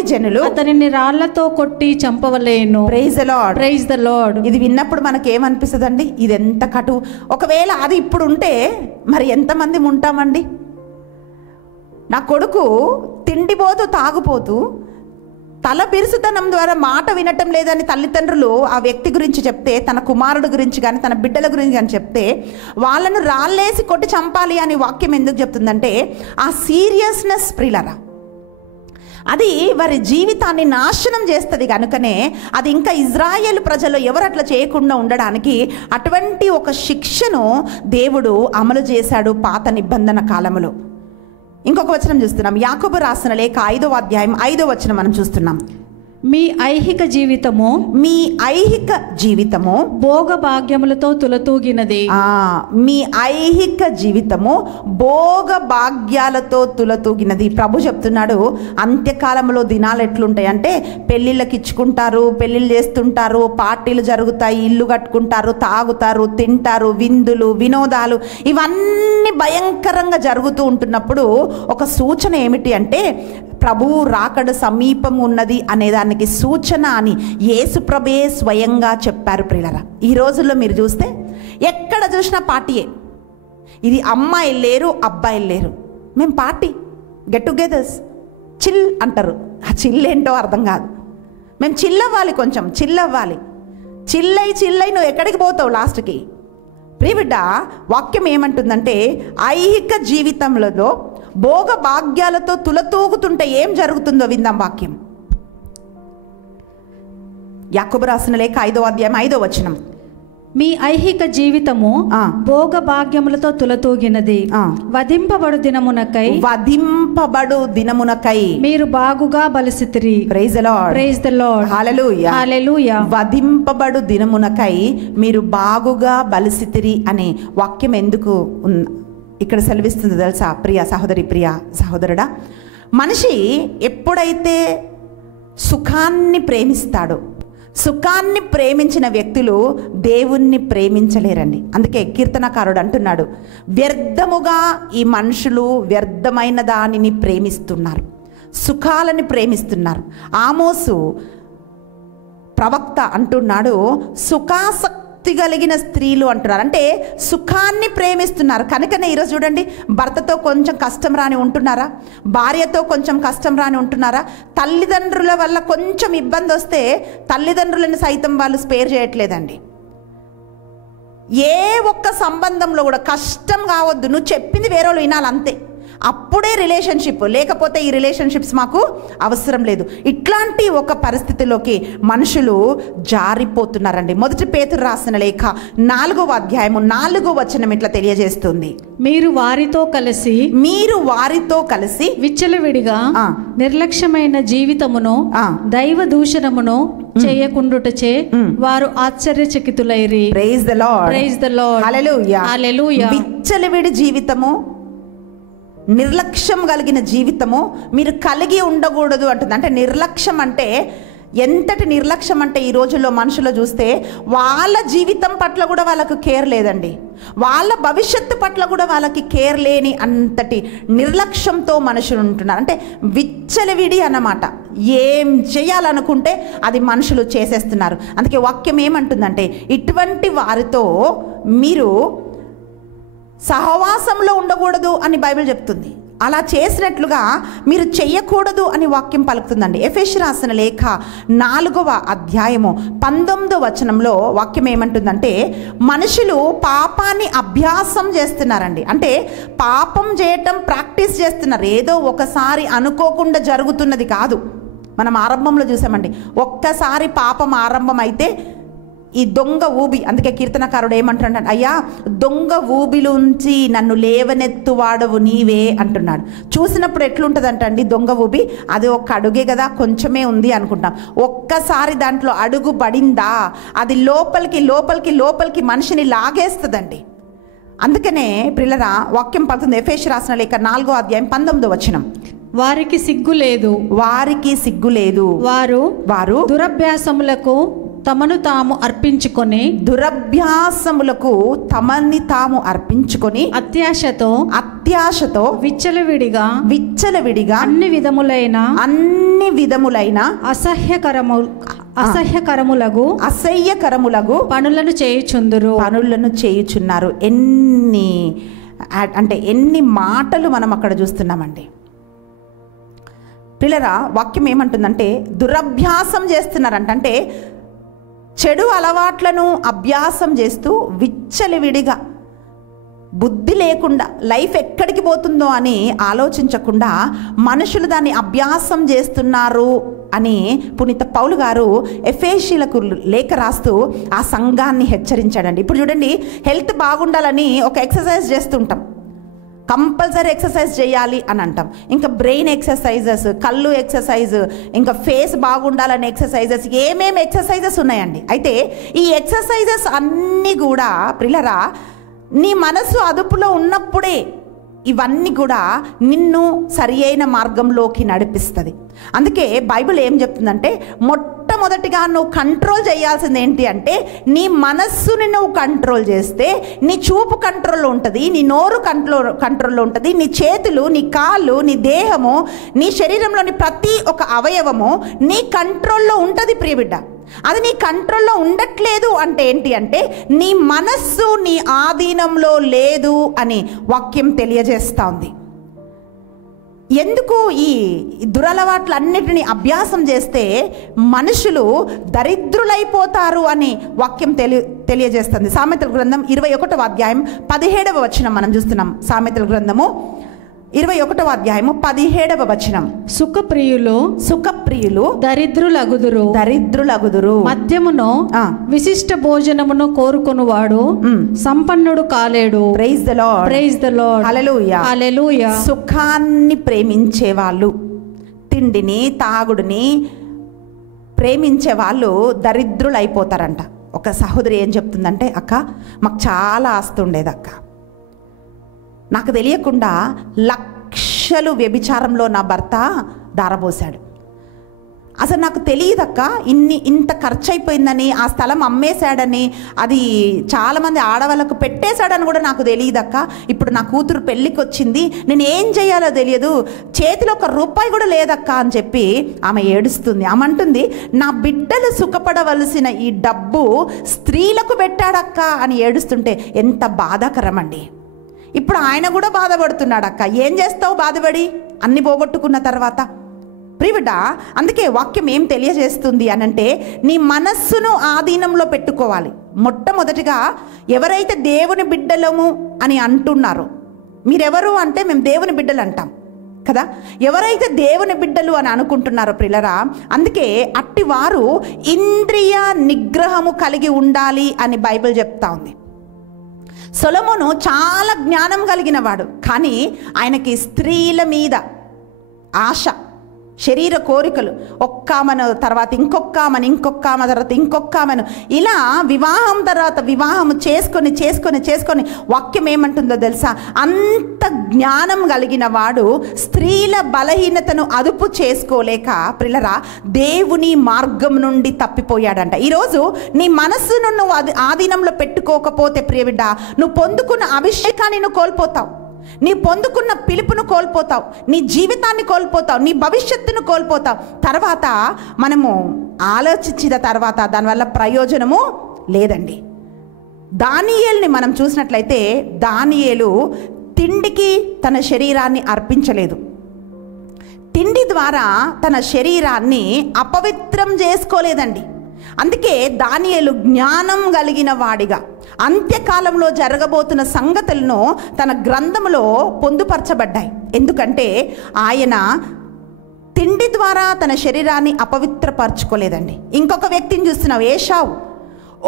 జనులు అతనిని రాళ్లతో కొట్టి చంపవలేను. Praise the Lord. Praise the Lord. ఇది విన్నప్పుడు మనకి ఏమనిపిస్తుంది అండి? ఇది ఎంత కటు. ఒకవేళ అది ఇప్పుడు ఉంటే మరి ఎంతమంది ఉంటామండి? నా కొడుకు తిండిపోతూ తాగుపోతూ తల బిరుసుతనం ద్వారా మాట వినటం లేదని తల్లిదండ్రులు ఆ వ్యక్తి గురించి చెప్తే, తన కుమారుడు గురించి కానీ తన బిడ్డల గురించి కానీ చెప్తే, వాళ్ళను రాళ్ళేసి కొట్టి చంపాలి అని వాక్యం ఎందుకు చెప్తుందంటే ఆ సీరియస్నెస్ ప్రియులరా, అది వారి జీవితాన్ని నాశనం చేస్తుంది. కనుకనే అది ఇంకా ఇజ్రాయేల్ ప్రజలు ఎవరు అట్లా చేయకుండా ఉండడానికి అటువంటి ఒక శిక్షను దేవుడు అమలు చేశాడు పాత నిబంధన కాలంలో. ఇంకొక వచనం చూస్తున్నాం, యాకోబు రాసిన లేఖ 5వ అధ్యాయం 5వ వచనం మనం చూస్తున్నాం. మీ ఐహిక జీవితము భోగభాగ్యములతో తులతూగినది. మీ ఐహిక జీవితము భోగభాగ్యాలతో తులతూగినది. ప్రభు చెప్తున్నాడు, అంత్యకాలంలో దినాలు ఎట్లుంటాయి అంటే పెళ్ళిళ్ళకి ఇచ్చుకుంటారు, పెళ్ళిళ్ళు చేస్తుంటారు, పార్టీలు జరుగుతాయి, ఇల్లు కట్టుకుంటారు, తాగుతారు, తింటారు, విందులు వినోదాలు ఇవన్నీ భయంకరంగా జరుగుతూ ఉంటున్నప్పుడు ఒక సూచన ఏమిటి అంటే ప్రభువు రాకడ సమీపం ఉన్నది అనేదానికి సూచన అని యేసు ప్రభే స్వయంగా చెప్పారు. ప్రియులరా, ఈ రోజుల్లో మీరు చూస్తే ఎక్కడ చూసినా పార్టీయే. ఇది అమ్మాయిలు లేరు, అబ్బాయిలు లేరు, మేము పార్టీ, గెట్ టుగెదర్స్, చిల్ అంటారు. ఆ చిల్ ఏంటో అర్థం కాదు. మేము చిల్లవ్వాలి, కొంచెం చిల్లవ్వాలి. చిల్లై నువ్వు ఎక్కడికి పోతావు లాస్ట్కి? ప్రియబిడ్డ, వాక్యం ఏమంటుందంటే ఐహిక జీవితంలో భోగ భాగ్యాలతో తులతూగుతుంటే ఏం జరుగుతుందో విందాం వాక్యం. యాకోబు రాసిన లేఖ 5వ అధ్యాయం 5వ వచనం. మీ ఐహిక జీవితము భోగ భాగ్యములతో తులతూగినది. వధింపబడు దినమునకై మీరు బాగుగా బలిసితిరి. Praise the Lord. Praise the Lord. హల్లెలూయా. హల్లెలూయా. వధింపబడు దినమునకై మీరు బాగుగా బలిసితిరి అనే వాక్యం ఎందుకు ఇక్కడ సెలవిస్తుంది తెలుసా? ప్రియ సహోదరి, ప్రియ సహోదరుడా, మనిషి ఎప్పుడైతే సుఖాన్ని ప్రేమిస్తాడో, సుఖాన్ని ప్రేమించిన వ్యక్తులు దేవుణ్ణి ప్రేమించలేరండి. అందుకే కీర్తనకారుడు అంటున్నాడు, వ్యర్థముగా ఈ మనుషులు వ్యర్థమైన దానిని ప్రేమిస్తున్నారు, సుఖాలని ప్రేమిస్తున్నారు. ఆమోసు ప్రవక్త అంటున్నాడు, సుఖాసక్తి కలిగిన స్త్రీలు అంటున్నారు, అంటే సుఖాన్ని ప్రేమిస్తున్నారు. కనుకనే ఈరోజు చూడండి, భర్తతో కొంచెం కష్టం రాని ఉంటున్నారా, భార్యతో కొంచెం కష్టం రాని ఉంటున్నారా, తల్లిదండ్రుల వల్ల కొంచెం ఇబ్బంది వస్తే తల్లిదండ్రులను సైతం వాళ్ళు స్పేర్ చేయట్లేదండి. ఏ ఒక్క సంబంధంలో కూడా కష్టం కావద్దు, నువ్వు చెప్పింది వేరే వాళ్ళు వినాలి అంతే, అప్పుడే రిలేషన్షిప్, లేకపోతే ఈ రిలేషన్షిప్స్ మాకు అవసరం లేదు. ఇట్లాంటి ఒక పరిస్థితిలోకి మనుషులు జారిపోతున్నారండి. మొదటి పేతురు రాసిన లేఖ 4వ అధ్యాయము 4వ వచనం ఇట్లా తెలియజేస్తుంది, మీరు వారితో కలిసి విచ్చలవిడిగా నిర్లక్ష్యమైన జీవితమును దైవ దూషణమును చేయకుండుటచే వారు ఆశ్చర్యచకితులైరి. Praise the Lord. Praise the Lord. హల్లెలూయా. హల్లెలూయా. విచ్చలవిడి జీవితము, నిర్లక్ష్యం కలిగిన జీవితము మీరు కలిగి ఉండకూడదు అంటుంది. అంటే నిర్లక్ష్యం అంటే ఎంతటి నిర్లక్ష్యం అంటే ఈ రోజుల్లో మనుషులు చూస్తే వాళ్ళ జీవితం పట్ల కూడా వాళ్ళకు కేర్ లేదండి, వాళ్ళ భవిష్యత్తు పట్ల కూడా వాళ్ళకి కేర్ లేని అంతటి నిర్లక్ష్యంతో మనుషులు ఉంటున్నారు. అంటే విచ్చలవిడి అన్నమాట. ఏం చేయాలనుకుంటే అది మనుషులు చేసేస్తున్నారు. అందుకే వాక్యం ఏమంటుందంటే ఇటువంటి వారితో మీరు సహవాసంలో ఉండకూడదు అని బైబిల్ చెప్తుంది. అలా చేసినట్లుగా మీరు చెయ్యకూడదు అని వాక్యం పలుకుతుందండి. ఎఫెసీ రాసిన లేఖ 4వ అధ్యాయము 19వ వచనంలో వాక్యం ఏమంటుందంటే మనుషులు పాపాన్ని అభ్యాసం చేస్తున్నారండి. అంటే పాపం చేయటం ప్రాక్టీస్ చేస్తున్నారు, ఏదో ఒకసారి అనుకోకుండా జరుగుతున్నది కాదు. మనం ఆరంభంలో చూసామండి, ఒక్కసారి పాపం ఆరంభం అయితే ఈ దొంగ ఊబి, అందుకే కీర్తనకారుడు ఏమంటున్నాడు, అయ్యా దొంగ ఊబిలోంచి నన్ను లేవనెత్తువాడవు నీవే అంటున్నాడు. చూసినప్పుడు ఎట్లుంటుందంటండి దొంగ ఊబి, అది ఒక అడుగే కదా, కొంచెమే ఉంది అనుకుంటాం. ఒక్కసారి దాంట్లో అడుగు పడిందా అది లోపలికి లోపలికి లోపలికి మనిషిని లాగేస్తుందండి. అందుకనే ప్రియులారా వాక్యం పలుకుతుంది. ఎఫెసీ రాసిన లేఖ 4వ అధ్యాయం 19వ వచనం, వారికి సిగ్గు లేదు, వారు దురభ్యాసములకు తమను తాము అర్పించుకొని దురభ్యాసములకు తమని తాము అర్పించుకొని అత్యాశతో విచ్చలవిడిగా అన్ని విధములైన అసహ్యకరములగు పనులను చేయుచున్నారు. ఎన్ని మాటలు మనం అక్కడ చూస్తున్నామండి. పిల్లరా, వాక్యం ఏమంటుందంటే దురభ్యాసం చేస్తున్నారంట. అంటే చెడు అలవాట్లను అభ్యాసం చేస్తూ విచ్చలవిడిగా, బుద్ధి లేకుండా, లైఫ్ ఎక్కడికి పోతుందో అని ఆలోచించకుండా మనుషులు దాన్ని అభ్యాసం చేస్తున్నారు అని పునీత పౌలు గారు ఎఫెసీయులకు లేఖ రాస్తూ ఆ సంఘాన్ని హెచ్చరించాడండి. ఇప్పుడు చూడండి, హెల్త్ బాగుండాలని ఒక ఎక్సర్సైజ్ చేస్తుంటాం, కంపల్సరీ ఎక్సర్సైజ్ చేయాలి అని అంటాం. ఇంకా బ్రెయిన్ ఎక్సర్సైజెస్, కళ్ళు ఎక్సర్సైజ్, ఇంకా ఫేస్ బాగుండాలనే ఎక్సర్సైజెస్, ఏమేమి ఎక్సర్సైజెస్ ఉన్నాయండి. అయితే ఈ ఎక్సర్సైజెస్ అన్నీ కూడా ప్రియులారా, నీ మనసు అదుపులో ఉన్నప్పుడే ఇవన్నీ కూడా నిన్ను సరి అయిన మార్గంలోకి నడిపిస్తుంది. అందుకే బైబిల్ ఏం చెప్తుందంటే, మొట్టమొదటిగా నువ్వు కంట్రోల్ చేయాల్సింది ఏంటి అంటే, నీ మనస్సుని నువ్వు కంట్రోల్ చేస్తే నీ చూపు కంట్రోల్లో ఉంటుంది, నీ నోరు కంట్రోల్లో ఉంటుంది, నీ చేతులు, నీ కాళ్ళు, నీ దేహము, నీ శరీరంలోని ప్రతి ఒక్క అవయవము నీ కంట్రోల్లో ఉంటుంది ప్రియబిడ్డ. అది నీ కంట్రోల్లో ఉండట్లేదు అంటే ఏంటి అంటే, నీ మనస్సు నీ ఆధీనంలో లేదు అని వాక్యం తెలియజేస్తూ ఉంది. ఎందుకు ఈ దురలవాట్లన్నిటినీ అభ్యాసం చేస్తే మనుషులు దరిద్రులైపోతారు అని వాక్యం తెలియజేస్తుంది. సామెతల గ్రంథం 21వ అధ్యాయం 17వ వచనం మనం చూస్తున్నాం. సామెతల గ్రంథము 21వ అధ్యాయము 17వ వచనం. సుఖప్రియులు దరిద్రులగుదురు, మద్యమును విశిష్ట భోజనమును కోరుకొనువాడు సంపన్నుడు కాలేడు. Praise the Lord. హల్లెలూయా. సుఖాన్ని ప్రేమించే వాళ్ళు, తిండిని తాగుడిని ప్రేమించే వాళ్ళు దరిద్రులు అయిపోతారంట. ఒక సహోదరి ఏం చెప్తుందంటే, అక్క మాకు చాలా ఆస్తి ఉండేది అక్క, నాకు తెలియకుండా లక్షలు వ్యభిచారంలో నా భర్త దారబోసాడు. అసలు నాకు తెలియదక్క ఇంత ఖర్చు అయిపోయిందని, ఆ స్థలం అమ్మేశాడని, అది చాలామంది ఆడవాళ్ళకు పెట్టేశాడని కూడా నాకు తెలియదక్క. ఇప్పుడు నా కూతురు పెళ్ళికి వచ్చింది, నేను ఏం చేయాలో తెలియదు, చేతిలో ₹1 కూడా లేదక్క అని చెప్పి ఆమె ఏడుస్తుంది. ఆమె అంటుంది, నా బిడ్డలు సుఖపడవలసిన ఈ డబ్బు స్త్రీలకు పెట్టాడక్క అని ఏడుస్తుంటే ఎంత బాధాకరమండి. ఇప్పుడు ఆయన కూడా బాధపడుతున్నాడు. అక్క ఏం చేస్తావు బాధపడి అన్ని పోగొట్టుకున్న తర్వాత? ప్రియబిడ్డ, అందుకే వాక్యం ఏం తెలియజేస్తుంది అనంటే, నీ మనస్సును ఆధీనంలో పెట్టుకోవాలి. మొట్టమొదటిగా ఎవరైతే దేవుని బిడ్డలము అని అంటున్నారో, మీరెవరు అంటే మేము దేవుని బిడ్డలు అంటాం కదా, ఎవరైతే దేవుని బిడ్డలు అని అనుకుంటున్నారో ప్రియులరా, అందుకే అట్టి వారు ఇంద్రియ నిగ్రహము కలిగి ఉండాలి అని బైబిల్ చెప్తా ఉంది. సొలొమోను చాలా జ్ఞానం కలిగిన వాడు, కానీ ఆయనకి స్త్రీల మీద ఆశ, శరీర కోరికలు, ఒక్కామను తర్వాత ఇంకొక ఆమె తర్వాత ఇంకొక ఆమెను, ఇలా వివాహం తర్వాత వివాహం చేసుకొని వాక్యం ఏమంటుందో తెలుసా, అంత జ్ఞానం కలిగిన వాడు స్త్రీల బలహీనతను అదుపు చేసుకోలేక ప్రియులారా దేవుని మార్గం నుండి తప్పిపోయాడంట. ఈరోజు నీ మనస్సును నువ్వు ఆధీనంలో పెట్టుకోకపోతే ప్రియబిడ్డ, నువ్వు పొందుకున్న అభిషేకాన్ని నువ్వు కోల్పోతావు, నీ పొందుకున్న పిలుపును కోల్పోతావు, నీ జీవితాన్ని కోల్పోతావు, నీ భవిష్యత్తును కోల్పోతావు. తర్వాత మనము ఆలోచించిన తర్వాత దానివల్ల ప్రయోజనము లేదండి. దానియేలుని మనం చూసినట్లయితే, దానియేలు తిండికి తన శరీరాన్ని అర్పించలేదు, తిండి ద్వారా తన శరీరాన్ని అపవిత్రం చేసుకోలేదండి. అందుకే దానియేలు జ్ఞానం కలిగిన వాడిగా అంత్యకాలంలో జరగబోతున్న సంగతులను తన గ్రంథంలో పొందుపరచబడ్డాయి. ఎందుకంటే ఆయన తిండి ద్వారా తన శరీరాన్ని అపవిత్రపరచుకోలేదండి. ఇంకొక వ్యక్తిని చూస్తున్నావు, ఏశావు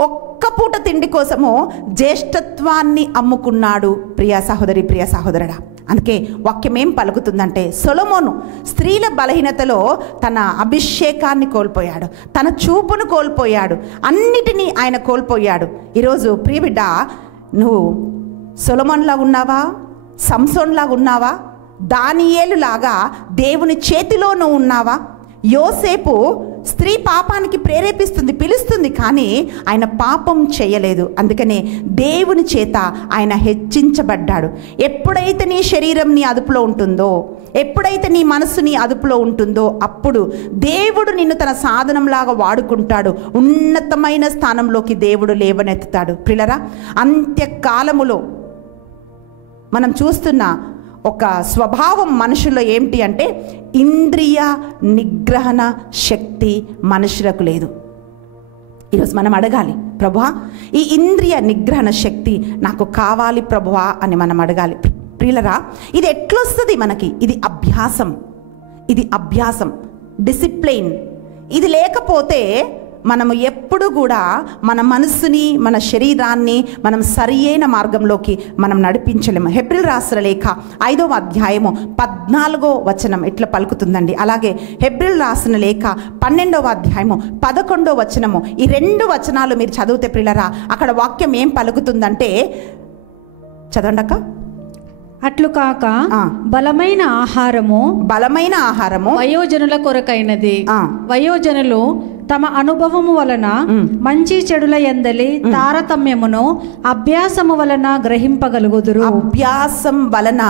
ఒక్క పూట తిండి కోసము జ్యేష్ఠత్వాన్ని అమ్ముకున్నాడు. ప్రియ సహోదరి, ప్రియ సహోదరుడా, అందుకే వాక్యం ఏం పలుకుతుందంటే, సొలొమోను స్త్రీల బలహీనతలో తన అభిషేకాన్ని కోల్పోయాడు, తన చూపును కోల్పోయాడు, అన్నిటినీ ఆయన కోల్పోయాడు. ఈరోజు ప్రియబిడ్డ, నువ్వు సొలొమోన్లా ఉన్నావా, సంసోన్లా ఉన్నావా, దానియేలులాగా దేవుని చేతిలో నువ్వు ఉన్నావా? యోసేపు స్త్రీ పాపానికి ప్రేరేపిస్తుంది, పిలుస్తుంది, కానీ ఆయన పాపం చేయలేదు. అందుకనే దేవుని చేత ఆయన హెచ్చించబడ్డాడు. ఎప్పుడైతే నీ శరీరం నీ అదుపులో ఉంటుందో, ఎప్పుడైతే నీ మనస్సు నీ అదుపులో ఉంటుందో, అప్పుడు దేవుడు నిన్ను తన సాధనంలాగా వాడుకుంటాడు. ఉన్నతమైన స్థానంలోకి దేవుడు లేవనెత్తుతాడు. ప్రియులారా, అంత్యకాలములో మనం చూస్తున్న ఒక స్వభావం మనుషుల్లో ఏమిటి అంటే, ఇంద్రియ నిగ్రహణ శక్తి మనుషులకు లేదు. ఈరోజు మనం అడగాలి, ప్రభువా ఈ ఇంద్రియ నిగ్రహణ శక్తి నాకు కావాలి ప్రభువా అని మనం అడగాలి. ప్రియులరా, ఇది ఎట్లొస్తుంది మనకి? ఇది అభ్యాసం, డిసిప్లిన్. ఇది లేకపోతే మనము ఎప్పుడు కూడా మన మనస్సుని, మన శరీరాన్ని మనం సరి అయిన మార్గంలోకి మనం నడిపించలేము. హెబ్రీయులకు రాసిన లేఖ 5వ అధ్యాయము 14వ వచనం ఇట్లా పలుకుతుందండి. అలాగే హెబ్రీయులకు రాసిన లేఖ 12వ అధ్యాయము 11వ వచనము, ఈ 2 వచనాలు మీరు చదివితే ప్రియులారా, అక్కడ వాక్యం ఏం పలుకుతుందంటే, చదవండి అక్క. అట్లు కాక బలమైన ఆహారము వయోజనుల కొరకైనది. వయోజనులు తమ అనుభవము వలన మంచి చెడుల యందలి తారతమ్యమును అభ్యాసము వలన గ్రహింపగలుగుదురు. అభ్యాసం వలన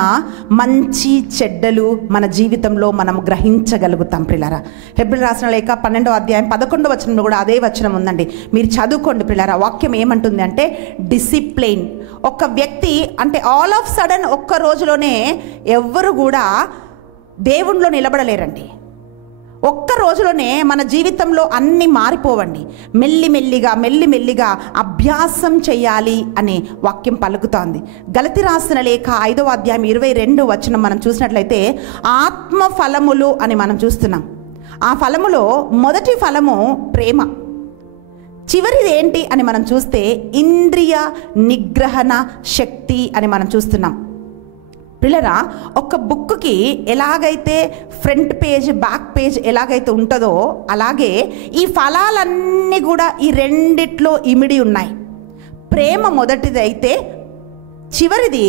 మంచి చెడ్డలు మన జీవితంలో మనం గ్రహించగలుగుతాం. ప్రియులారా, హెబ్రీయులకు రాసిన లేఖ 12వ అధ్యాయం 11వ వచనంలో కూడా అదే వచనం ఉందండి. మీరు చదువుకోండి ప్రియులారా. వాక్యం ఏమంటుంది అంటే, డిసిప్లిన్. ఒక వ్యక్తి అంటే ఆల్ ఆఫ్ సడన్ ఒక్క రోజులోనే ఎవ్వరు కూడా దేవునిలో నిలబడలేరండి. ఒక్క రోజులోనే మన జీవితంలో అన్నీ మారిపోవండి. మెల్లిమెల్లిగా అభ్యాసం చేయాలి అని వాక్యం పలుకుతోంది. గలతీ రాసిన లేఖ 5వ అధ్యాయం 22వ వచనం మనం చూసినట్లయితే, ఆత్మ ఫలములు అని మనం చూస్తున్నాం. ఆ ఫలములో మొదటి ఫలము ప్రేమ, చివరిది ఏంటి అని మనం చూస్తే ఇంద్రియ నిగ్రహణ శక్తి అని మనం చూస్తున్నాం. పిల్లరా, ఒక బుక్కి ఎలాగైతే ఫ్రంట్ పేజ్, బ్యాక్ పేజ్ ఎలాగైతే ఉంటుందో, అలాగే ఈ ఫలాలన్నీ కూడా ఈ రెండిట్లో ఇమిడి ఉన్నాయి. ప్రేమ మొదటిది అయితే, చివరిది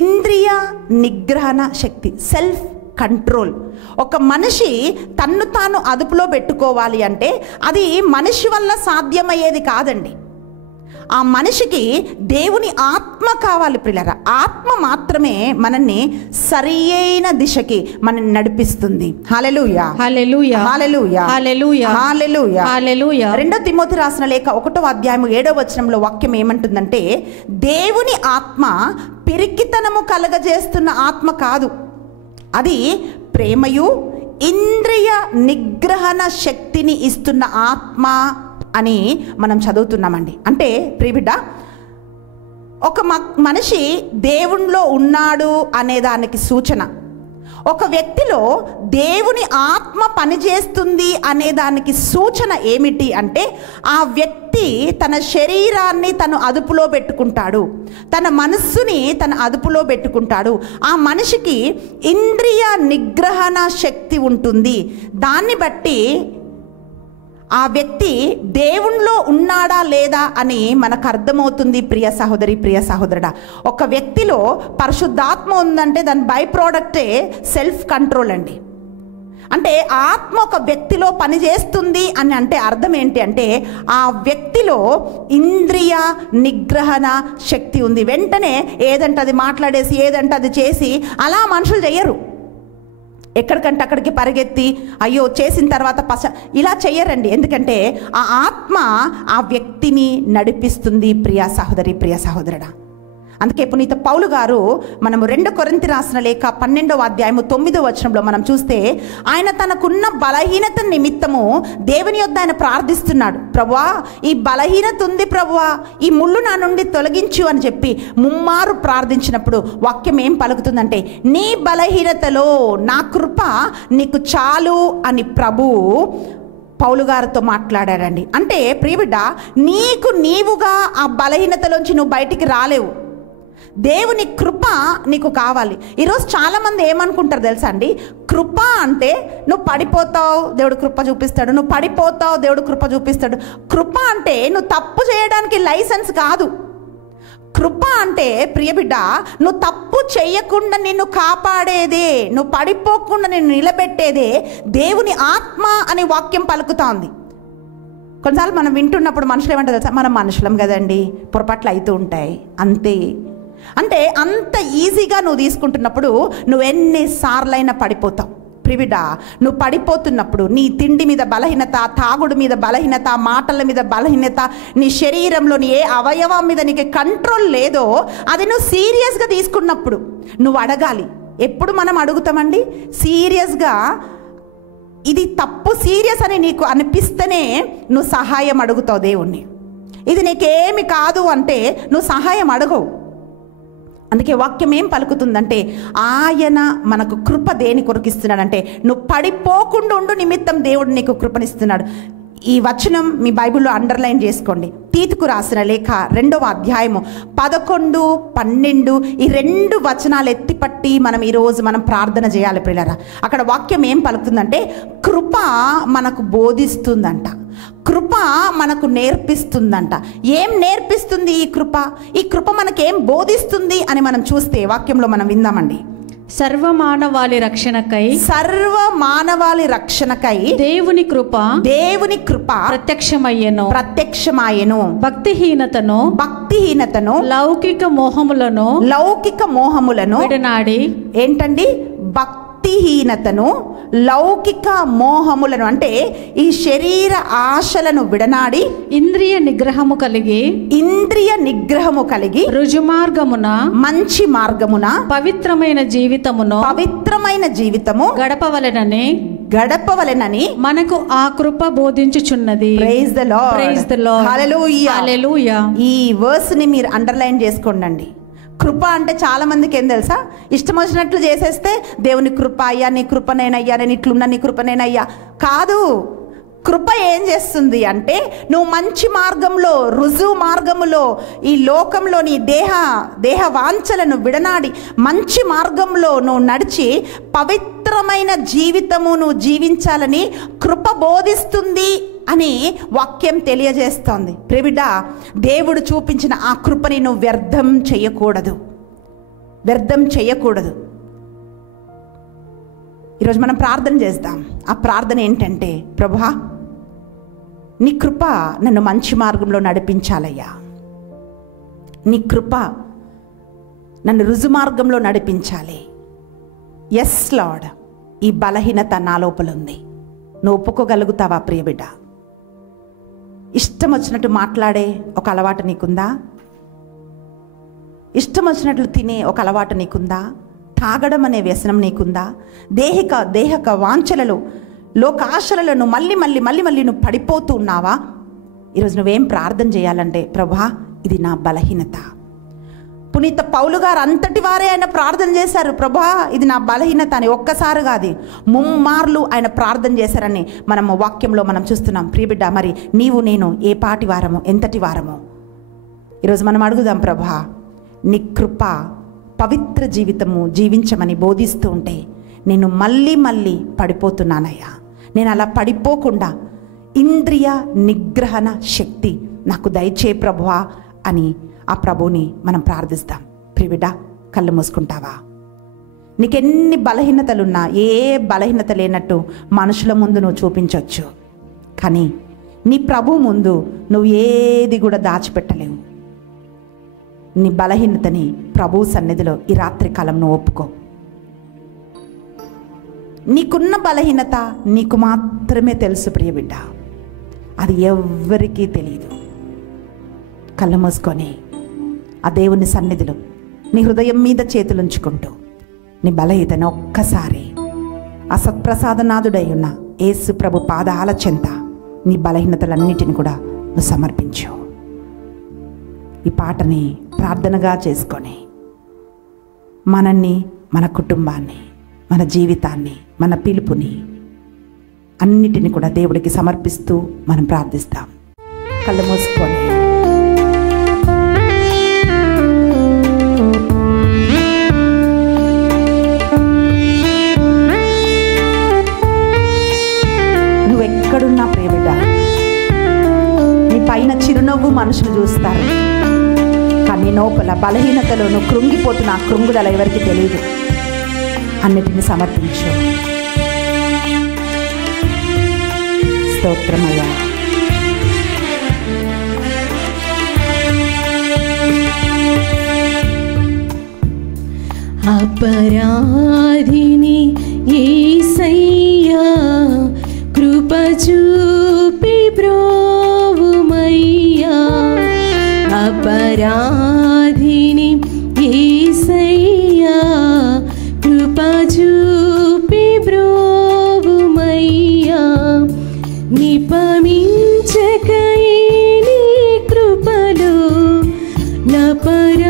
ఇంద్రియ నిగ్రహణ శక్తి, సెల్ఫ్ కంట్రోల్. ఒక మనిషి తన్ను తాను అదుపులో పెట్టుకోవాలి అంటే అది మనిషి వల్ల సాధ్యమయ్యేది కాదండి. ఆ మనిషికి దేవుని ఆత్మ కావాలి ప్రియులారా. ఆత్మ మాత్రమే మనల్ని సరి అయిన దిశకి మనల్ని నడిపిస్తుంది. హల్లెలూయా, హల్లెలూయా, హల్లెలూయా, హల్లెలూయా, హల్లెలూయా, హల్లెలూయా. 2 తిమోతి రాసిన లేఖ 1వ అధ్యాయం 7వ వచనంలో వాక్యం ఏమంటుందంటే, దేవుని ఆత్మ పిరికితనము కలగజేస్తున్న ఆత్మ కాదు, అది ప్రేమయు ఇంద్రియ నిగ్రహణ శక్తిని ఇస్తున్న ఆత్మ అని మనం చదువుతున్నామండి. అంటే ప్రియబిడ్డ, ఒక మనిషి దేవునిలో ఉన్నాడు అనేదానికి సూచన, ఒక వ్యక్తిలో దేవుని ఆత్మ పనిచేస్తుంది అనేదానికి సూచన ఏమిటి అంటే, ఆ వ్యక్తి తన శరీరాన్ని తను అదుపులో పెట్టుకుంటాడు, తన మనస్సుని తన అదుపులో పెట్టుకుంటాడు. ఆ మనిషికి ఇంద్రియ నిగ్రహణ శక్తి ఉంటుంది. దాన్ని బట్టి ఆ వ్యక్తి దేవునిలో ఉన్నాడా లేదా అని మనకు అర్థమవుతుంది. ప్రియ సహోదరి, ప్రియ సహోదరుడా, ఒక వ్యక్తిలో పరిశుద్ధాత్మ ఉందంటే దాని బై ప్రోడక్టే సెల్ఫ్ కంట్రోల్ అండి. అంటే ఆత్మ ఒక వ్యక్తిలో పనిచేస్తుంది అని అంటే అర్థం ఏంటి అంటే, ఆ వ్యక్తిలో ఇంద్రియ నిగ్రహణ శక్తి ఉంది. వెంటనే ఏదంటే అది మాట్లాడేసి, ఏదంటే అది చేసి అలా మనుషులు చెయ్యరు. ఎక్కడికంటే అక్కడికి పరిగెత్తి అయ్యో చేసిన తర్వాత ఇలా చెయ్యరండి. ఎందుకంటే ఆ ఆత్మ ఆ వ్యక్తిని నడిపిస్తుంది. ప్రియ సహోదరి, ప్రియ సహోదరుడా, అందుకే పునీత పౌలు గారు మనము 2 కొరింథీ రాసిన లేఖ 12వ అధ్యాయము 9వ వచనంలో మనం చూస్తే, ఆయన తనకున్న బలహీనత నిమిత్తము దేవుని యొద్ద ఆయన ప్రార్థిస్తున్నాడు. ప్రభువా, ఈ బలహీనత ఉంది ప్రభువా, ఈ ముళ్ళు నా నుండి తొలగించు అని చెప్పి ముమ్మారు ప్రార్థించినప్పుడు వాక్యం ఏం పలుకుతుందంటే, నీ బలహీనతలో నా కృప నీకు చాలు అని ప్రభు పౌలు గారితో మాట్లాడాడండి. అంటే ప్రియబిడ్డ, నీకు నీవుగా ఆ బలహీనతలోంచి నువ్వు బయటికి రాలేవు. దేవుని కృప నీకు కావాలి. ఈరోజు చాలామంది ఏమనుకుంటారు తెలుసా అండి, కృప అంటే నువ్వు పడిపోతావు దేవుడు కృప చూపిస్తాడు, నువ్వు పడిపోతావు దేవుడు కృప చూపిస్తాడు. కృప అంటే నువ్వు తప్పు చేయడానికి లైసెన్స్ కాదు. కృప అంటే ప్రియబిడ్డ, నువ్వు తప్పు చేయకుండా నిన్ను కాపాడేదే, నువ్వు పడిపోకుండా నిన్ను నిలబెట్టేదే దేవుని ఆత్మ అనే వాక్యం పలుకుతోంది. కొన్నిసార్లు మనం వింటున్నప్పుడు మనుషులు ఏమంటారు తెలుసా, మనం మనుషులం కదండి, పొరపాట్లు అవుతూ ఉంటాయి అంతే. అంటే అంత ఈజీగా నువ్వు తీసుకుంటున్నప్పుడు నువ్వు ఎన్నిసార్లైనా పడిపోతావు. ప్రివిడ, నువ్వు పడిపోతున్నప్పుడు నీ తిండి మీద బలహీనత, తాగుడు మీద బలహీనత, మాటల మీద బలహీనత, నీ శరీరంలోని ఏ అవయవం మీద నీకు కంట్రోల్ లేదో అది నువ్వు సీరియస్గా తీసుకున్నప్పుడు నువ్వు అడగాలి. ఎప్పుడు మనం అడుగుతామండి? సీరియస్గా ఇది తప్పు, సీరియస్ అని నీకు అనిపిస్తేనే నువ్వు సహాయం అడుగుతావు దేవుణ్ణి. ఇది నీకేమి కాదు అంటే నువ్వు సహాయం అడగవు. అందుకే వాక్యం ఏం పలుకుతుందంటే, ఆయన మనకు కృప దేని కొరకిస్తున్నాడంటే నువ్వు పడిపోకుండా ఉండు నిమిత్తం దేవుడు నీకు కృపనిస్తున్నాడు. ఈ వచనం మీ బైబిల్లో అండర్లైన్ చేసుకోండి. తీతుకు రాసిన లేఖ 2వ అధ్యాయము 11, 12 ఈ 2 వచనాలు ఎత్తిపట్టి మనం ప్రార్థన చేయాలి ప్రియులారా. అక్కడ వాక్యం ఏం పలుకుతుందంటే, కృప మనకు బోధిస్తుందంట, కృప మనకు నేర్పిస్తుందంట. ఏం నేర్పిస్తుంది ఈ కృప? ఈ కృప మనకేం బోధిస్తుంది అని మనం చూస్తే వాక్యంలో మనం విందామండి. సర్వ మానవాళి రక్షణకై దేవుని కృప ప్రత్యక్షమయ్యెను. భక్తిహీనతను లౌకిక మోహములను విడనాడి, ఏంటండి? భక్తిహీనతను లౌకిక మోహములను అంటే ఈ శరీర ఆశలను విడనాడి ఇంద్రియ నిగ్రహము కలిగి రుజుమార్గమున మంచి మార్గమున పవిత్రమైన జీవితము గడపవలెనని మనకు ఆ కృప బోధించుచున్నది. Praise the Lord. హల్లెలూయా. ఈ వర్స్ ని మీరు అండర్లైన్ చేసుకోండి. కృప అంటే చాలా మందికి ఏం తెలుసా, ఇష్టం వచ్చినట్లు చేసేస్తే దేవుని కృప అయ్యా, నీ కృపనేనయ్యా, నేను ఇట్లున్నా నీ కృపనేనయ్యా. కాదు, కృప ఏం చేస్తుంది అంటే నువ్వు మంచి మార్గంలో, రుజువు మార్గములో, ఈ లోకంలో నీ దేహ వాంఛలను విడనాడి మంచి మార్గంలో నువ్వు నడిచి పవిత్రమైన జీవితము నువ్వు జీవించాలని కృప బోధిస్తుంది అని వాక్యం తెలియజేస్తోంది. ప్రియబిడ్డ, దేవుడు చూపించిన ఆ కృపని నువ్వు వ్యర్థం చేయకూడదు. ఈరోజు మనం ప్రార్థన చేద్దాం. ఆ ప్రార్థన ఏంటంటే, ప్రభువా నీ కృప నన్ను మంచి మార్గంలో నడిపించాలయ్యా, నీ కృప నన్ను రుజు మార్గంలో నడిపించాలి. ఎస్ లార్డ్, ఈ బలహీనత నా లోపల ఉంది. నువ్వు ఒప్పుకోగలుగుతావా ప్రియబిడ్డ? ఇష్టం వచ్చినట్టు మాట్లాడే ఒక అలవాటు నీకుందా? ఇష్టం వచ్చినట్లు తినే ఒక అలవాటు నీకుందా? తాగడం అనే వ్యసనం నీకుందా? దేహక వాంఛలలో, లోకాశలలో నువ్వు మళ్ళీ నువ్వు పడిపోతూ ఉన్నావా? ఈరోజు నువ్వేం ప్రార్థన చేయాలంటే, ప్రభువా ఇది నా బలహీనత. పునీత పౌలు గారు అంతటి వారే ఆయన ప్రార్థన చేశారు, ప్రభువా ఇది నా బలహీనత అని. ఒక్కసారి కాదు, ముమ్మార్లు ఆయన ప్రార్థన చేశారని మనము వాక్యంలో మనం చూస్తున్నాం. ప్రియబిడ్డ, మరి నీవు నేను ఏ పాటి వారము, ఎంతటి వారము? ఈరోజు మనం అడుగుదాం, ప్రభువా నీ కృప పవిత్ర జీవితము జీవించమని బోధిస్తూ ఉంటే నేను మళ్ళీ పడిపోతున్నానయ్యా. నేను అలా పడిపోకుండా ఇంద్రియ నిగ్రహణ శక్తి నాకు దయచే ప్రభువా అని ఆ ప్రభువుని మనం ప్రార్థిస్తాం. ప్రియబిడ్డ, కళ్ళు మూసుకుంటావా? నీకెన్ని బలహీనతలున్నా, ఏ బలహీనత లేనట్టు మనుషుల ముందు నువ్వు చూపించవచ్చు, కానీ నీ ప్రభు ముందు నువ్వు ఏది కూడా దాచిపెట్టలేవు. నీ బలహీనతని ప్రభు సన్నిధిలో ఈ రాత్రి కాలం నువ్వు ఒప్పుకో. నీకున్న బలహీనత నీకు మాత్రమే తెలుసు ప్రియబిడ్డ, అది ఎవ్వరికీ తెలియదు. కళ్ళు మూసుకొని ఆ దేవుని సన్నిధిలో నీ హృదయం మీద చేతులుంచుకుంటూ నీ బలహీనతను ఒక్కసారి ఆ సత్ప్రసాదనాథుడై ఉన్న యేసు ప్రభు పాదాల చెంత నీ బలహీనతలన్నిటిని కూడా నువ్వు సమర్పించు. ఈ పాటని ప్రార్థనగా చేసుకొని మనల్ని, మన కుటుంబాన్ని, మన జీవితాన్ని, మన పిలుపుని అన్నిటిని కూడా దేవుడికి సమర్పిస్తూ మనం ప్రార్థిస్తాం. కళ్ళు మూసుకొని నువ్వెక్కడున్నా ప్రియబిడ్డ, నీ పైన చిరునవ్వు మనుషులు చూస్తారు, కానీ లోపల బలహీనతలోను కృంగిపోతున్న ఆ కృంగుదల ఎవరికి తెలియదు. అన్నిటిని సమర్పించు. స్తోత్రమయ్యా. అపరాధిని యేసయ్యా కృప చూపి బ్రోవుమయ్యా. అపరాధిని యేసయ్యా కృప చూపి బ్రోవుమయ్యా. నిపమించకయే నీ కృపలో నపరాధములను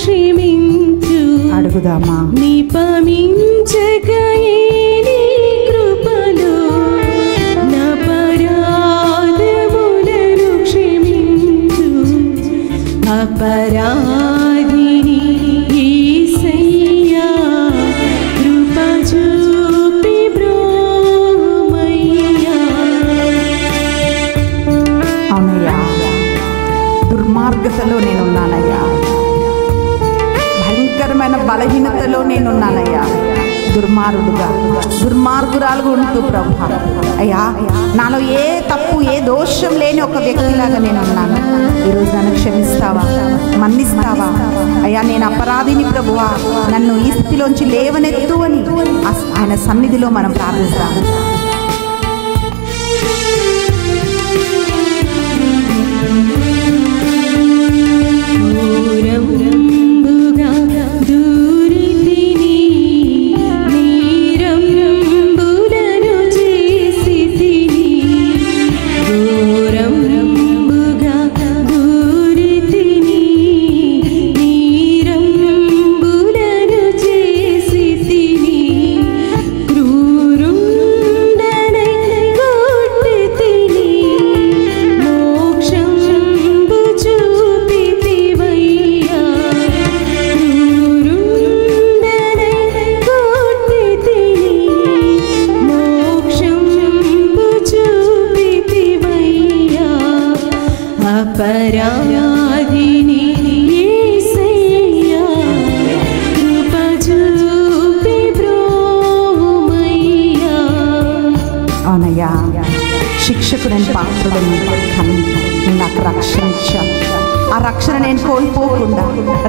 క్షమించు. అడుగుదామా. నిపమించకయే నీ కృపలో నపరాధములను క్షమించు. అపరాధిని యేసయ్యా కృప చూపి బ్రోవుమయ్యా. అవునయ్యా, దుర్మార్గతలో నేనున్నానయ్యా, భయంకరమైన బలహీనతలో నేనున్నానయ్యా. దుర్మార్గురాలుగా ఉంటూ ప్రభు అయ్యా, నాలో ఏ తప్పు ఏ దోషం లేని ఒక వ్యక్తిలాగా నేను ఉన్నాను. ఈరోజు నన్ను క్షమిస్తావా, మన్నిస్తావా అయ్యా? నేను అపరాధిని ప్రభువా, నన్ను ఈ స్థితిలోంచి లేవనెత్తు అని ఆయన సన్నిధిలో మనం ప్రార్థిస్తాము. అపరాధిని యేసయ్యా కృప చూపి బ్రోవుమయ్యా. అవునయ్యా, శిక్షకు నేను పాత్రుడని కానీ నాకు రక్షణ ఇచ్చాను. ఆ రక్షణ నేను కోల్పోకుండా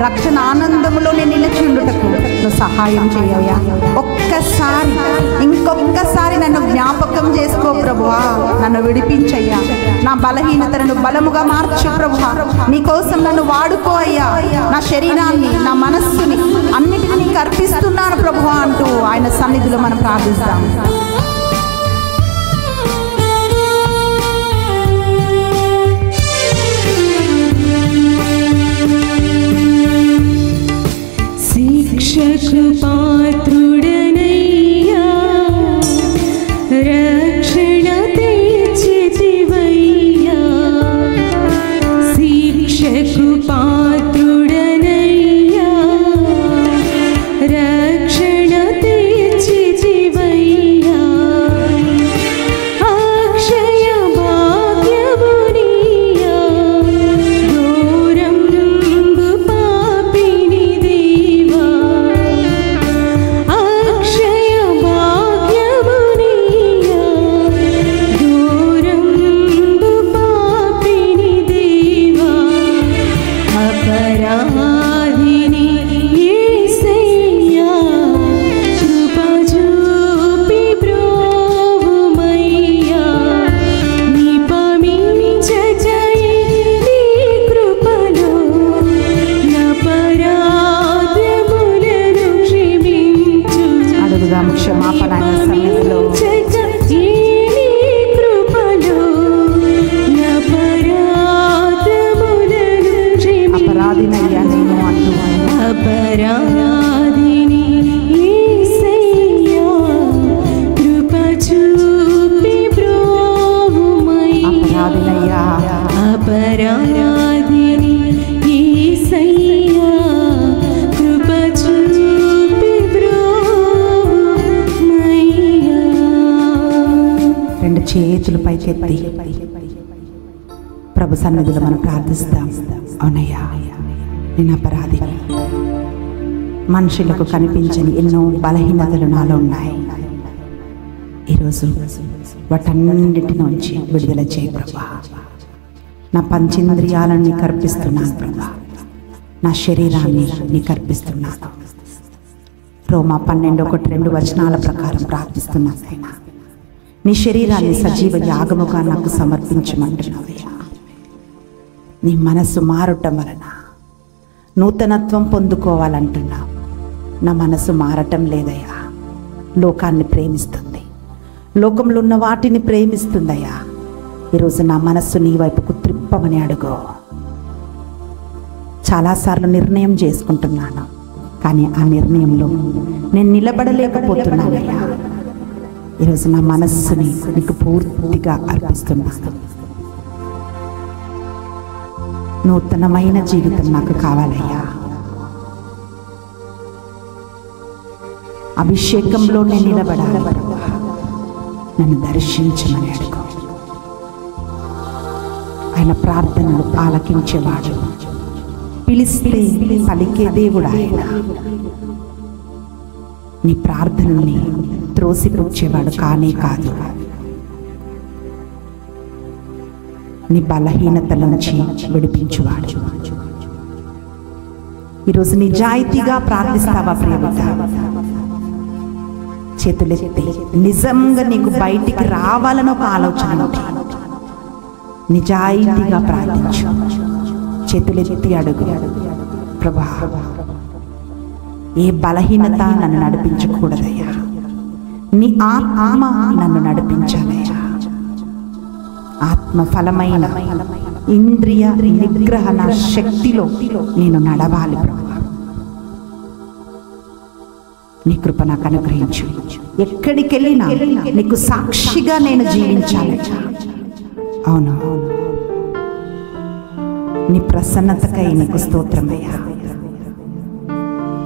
రక్షణ ఆనందంలో నేను నిలిచి ఉండుటకు నువ్వు సహాయం చేయయ్యా. ఒక్కసారి ఇంకొక్కసారి నన్ను జ్ఞాపకం చేసుకో ప్రభువా, నన్ను విడిపించయ్యా. నా బలహీనతను బలముగా మార్చు ప్రభువా. నీ కోసం నన్ను వాడుకో అయ్యా. నా శరీరాన్ని, నా మనస్సుని అన్నిటినీ నీకు అర్పిస్తున్నాను ప్రభువా అంటూ ఆయన సన్నిధిలో మనం ప్రార్థిస్తాం. శిక్షకు పాత్రుడనయ్యా రక్షణ తెచ్చితివయ్యా. శిక్షకు పాత్రుడనయ్యా రక్షణ తెచ్చితివయ్యా. అక్షయ భాగ్యమునియా ఘోరంబు పాపిని దేవా. అక్షయ భాగ్యమునియా ఘోరంబు పాపిని దేవా. అపరాధిని యేసయ్యా కృప చూపి బ్రోవుమయ్యా. నిపమించకయే నీ కృపలో నపరాధములను క్షమించు. అడుగుదాం క్షమాపణ ఆయన సన్నిధిలో. నిపమించకయే నీ కృపలో నపరాధములను క్షమించు. అపరాధినయ్యా నేను అంటూ అపరాధిని యేసయ్యా కృప చూపి బ్రోవుమయ్యా. అపరాధినయ్యా. అపరాధిని యేసయ్యా కృప చూపి బ్రోవుమయ్యా. రెండు చేతులు పైకెత్తి ప్రభు ప్రభు సన్నిధిలో మనం ప్రార్థిస్తాం. అవునయ్యా, నేను అపరాధిని. మనుషులకు కనిపించని ఎన్నో బలహీనతలు నాలో ఉన్నాయి. ఈరోజు వాటన్నిటి నుంచి విడుదల చేయి ప్రభా. నా పంచేంద్రియాలను నీకు అర్పిస్తున్నాను ప్రభా. నా శరీరాన్ని నీకు అర్పిస్తున్నాను. రోమా 12:1-2 ప్రకారం ప్రార్థిస్తున్నాను అయినా. నీ శరీరాన్ని సజీవ యాగముగా నాకు సమర్పించమంటున్నావయ్యా. నీ మనస్సు మారటం వలన నూతనత్వం పొందుకోవాలంటున్నావు. నా మనసు మారటం లేదయ్యా. లోకాన్ని ప్రేమిస్తుంది, లోకంలో ఉన్న వాటిని ప్రేమిస్తుందయ్యా. ఈరోజు నా మనస్సు నీ వైపుకు త్రిప్పమని అడుగు. చాలాసార్లు నిర్ణయం చేసుకుంటున్నాను, కానీ ఆ నిర్ణయంలో నేను నిలబడలేకపోతున్నానయ్యా. ఈరోజు నా మనస్సుని నీకు పూర్తిగా అర్పిస్తున్నాను. నూతనమైన జీవితం నాకు కావాలయ్యా. అభిషేకంలో నేను నిలబడాలి. నన్ను దర్శించమని అడుగు. ఆయన ప్రార్థనలు ఆలకించేవాడు, పిలిస్తే పలికే దేవుడు ఆయన. నీ ప్రార్థనల్ని త్రోసిపుచ్చేవాడు కానే కాదు. నీ బలహీనతల నుంచి విడిపించువాడు. ఈరోజు నిజాయితీగా ప్రార్థిస్తావా ప్రియమిత? చేతులెత్తి నిజంగా నీకు బయటికి రావాలని ఒక ఆలోచన ఉంటే నిజాయితీగా ప్రార్థించు. చేతులెత్తి అడుగు, ప్రభా, ఏ బలహీనత నన్ను నడిపించకూడదయ్యా. నీ ఆత్మ నన్ను నడిపించాలయ్యా. ఆత్మ ఫలమైన ఇంద్రియ నిగ్రహణ శక్తిలో నేను నడవాలి ప్రభా. నీ కృప నాకు అనుగ్రహించు. ఎక్కడికి వెళ్ళినా నీకు సాక్షిగా నేను జీవించాలి. అవును, నీ ప్రసన్నతకై నీకు స్తోత్రమయ్యా.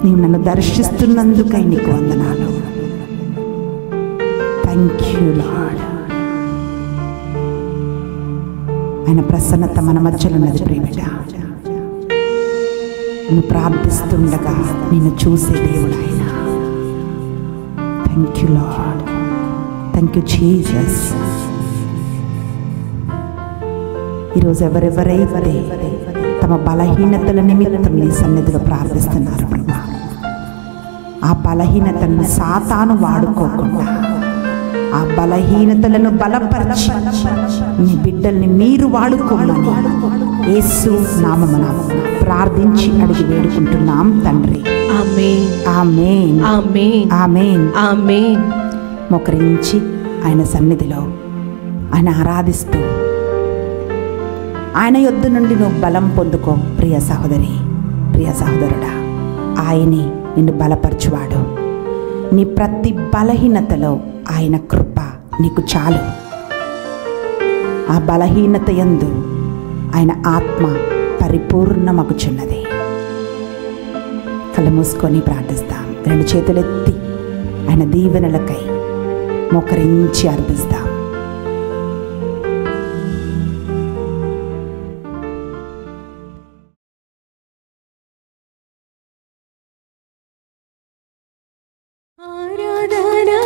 నీవు నన్ను దర్శిస్తున్నందుకై నీకు వందనాలు. Thank you lord. ఆయన ప్రసన్నత మన మధ్యలో ఉన్నది ప్రియమిట. నువ్వు ప్రార్థిస్తుండగా నిన్ను చూసే దేవుడు ఆయన. Thank you lord. Thank you Jesus. ఈరోజు ఎవరెవరైతే తమ బలహీనతల నిమిత్తం నీ సన్నిధిలో ప్రార్థిస్తున్నారు ప్రభా, ఆ బలహీనతలను సాతాను వాడుకోకుండా ఆ బలహీనతలను బలపరచి నీ బిడ్డల్ని మీరు వాడుకోమని యేసు నామమున ప్రార్థించి అడిగి వేడుకుంటున్నాం తండ్రి. ఆమేన్, ఆమేన్, ఆమేన్, ఆమేన్, ఆమేన్. మోకరించి ఆయన సన్నిధిలో ఆయన ఆరాధిస్తూ ఆయన యొద్ద నుండి నువ్వు బలం పొందుకో ప్రియ సహోదరి, ప్రియ సహోదరుడా. ఆయనే నిన్ను బలపరచువాడు. నీ ప్రతి బలహీనతలో ఆయన కృప నీకు చాలు. ఆ బలహీనత యందు ఆయన ఆత్మ పరిపూర్ణమగుచున్నది. కళ్ళు మూసుకొని ప్రార్థిస్తాం. 2 చేతులెత్తి ఆయన దీవెనలకై మోకరించి అర్థిస్తాం. ఆరాధనా,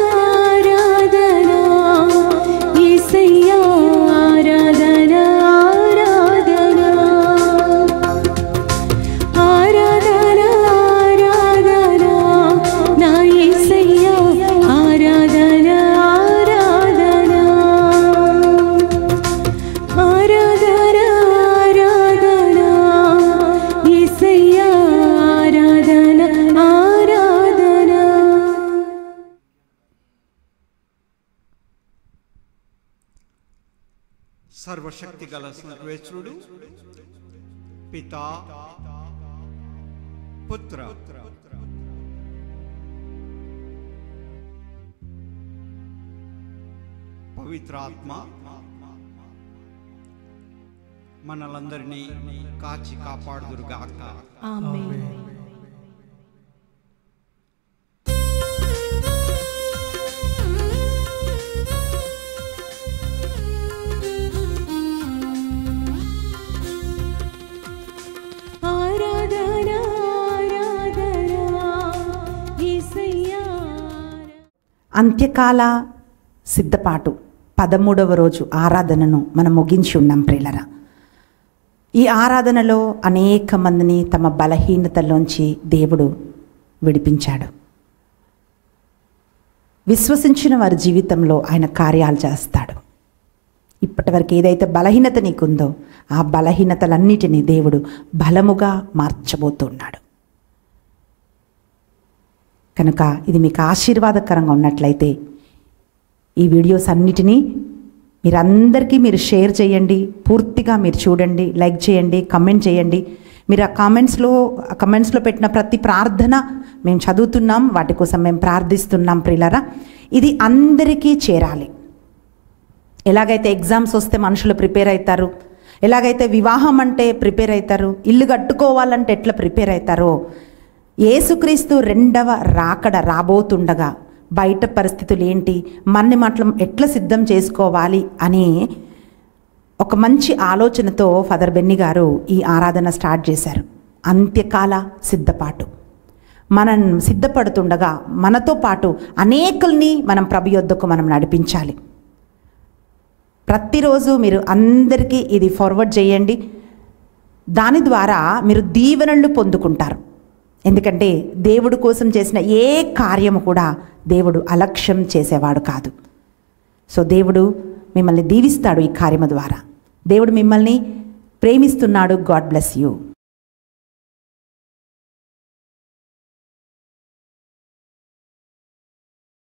ఆరాధనా యేసయ్యా, ఆరాధనా, ఆరాధనా. ఆరాధనా, ఆరాధనా నా యేసయ్యా, ఆరాధనా, ఆరాధనా. ఆరాధనా, ఆరాధనా యేసయ్యా, ఆరాధనా, ఆరాధనా. సర్వశక్తి గల సర్వేశ్వరుడు పితా, పుత్ర, పవిత్రాత్మ మనలందరినీ కాచి కాపాడుదురుగాక. ఆమేన్. అంత్యకాల సిద్ధపాటు 13వ రోజు ఆరాధనను మనం ముగించి ఉన్నాం ప్రియులరా. ఈ ఆరాధనలో అనేక మందిని తమ బలహీనతల్లోంచి దేవుడు విడిపించాడు. విశ్వసించిన వారి జీవితంలో ఆయన కార్యాలు చేస్తాడు. ఇప్పటివరకు ఏదైతే బలహీనత నీకుందో ఆ బలహీనతలన్నిటినీ దేవుడు బలముగా మార్చబోతున్నాడు. కనుక ఇది మీకు ఆశీర్వాదకరంగా ఉన్నట్లయితే ఈ వీడియోస్ అన్నిటినీ మీరు షేర్ చేయండి, పూర్తిగా మీరు చూడండి, లైక్ చేయండి, కమెంట్ చేయండి. మీరు ఆ కమెంట్స్లో పెట్టిన ప్రతి ప్రార్థన మేము చదువుతున్నాం, వాటి కోసం మేము ప్రార్థిస్తున్నాం ప్రియులారా. ఇది అందరికీ చేరాలి. ఎలాగైతే ఎగ్జామ్స్ వస్తే మనుషులు ప్రిపేర్ అవుతారు, ఎలాగైతే వివాహం అంటే ప్రిపేర్ అవుతారు, ఇల్లు కట్టుకోవాలంటే ఎట్లా ప్రిపేర్ అవుతారో, యేసుక్రీస్తు రెండవ రాకడ రాబోతుండగా బయట పరిస్థితులు ఏంటి, మన్ని మాటలు ఎట్లా సిద్ధం చేసుకోవాలి అని ఒక మంచి ఆలోచనతో ఫాదర్ బెన్నీ గారు ఈ ఆరాధన స్టార్ట్ చేశారు. అంత్యకాల సిద్ధపాటు. మనం సిద్ధపడుతుండగా మనతో పాటు అనేకుల్ని మనం ప్రభు యొద్దకు మనం నడిపించాలి. ప్రతిరోజు మీరు అందరికీ ఇది ఫార్వర్డ్ చేయండి. దాని ద్వారా మీరు దీవెనలు పొందుకుంటారు. ఎందుకంటే దేవుడు కోసం చేసిన ఏ కార్యము కూడా దేవుడు అలక్ష్యం చేసేవాడు కాదు. సో దేవుడు మిమ్మల్ని దీవిస్తాడు. ఈ కార్యము ద్వారా దేవుడు మిమ్మల్ని ప్రేమిస్తున్నాడు. God bless you.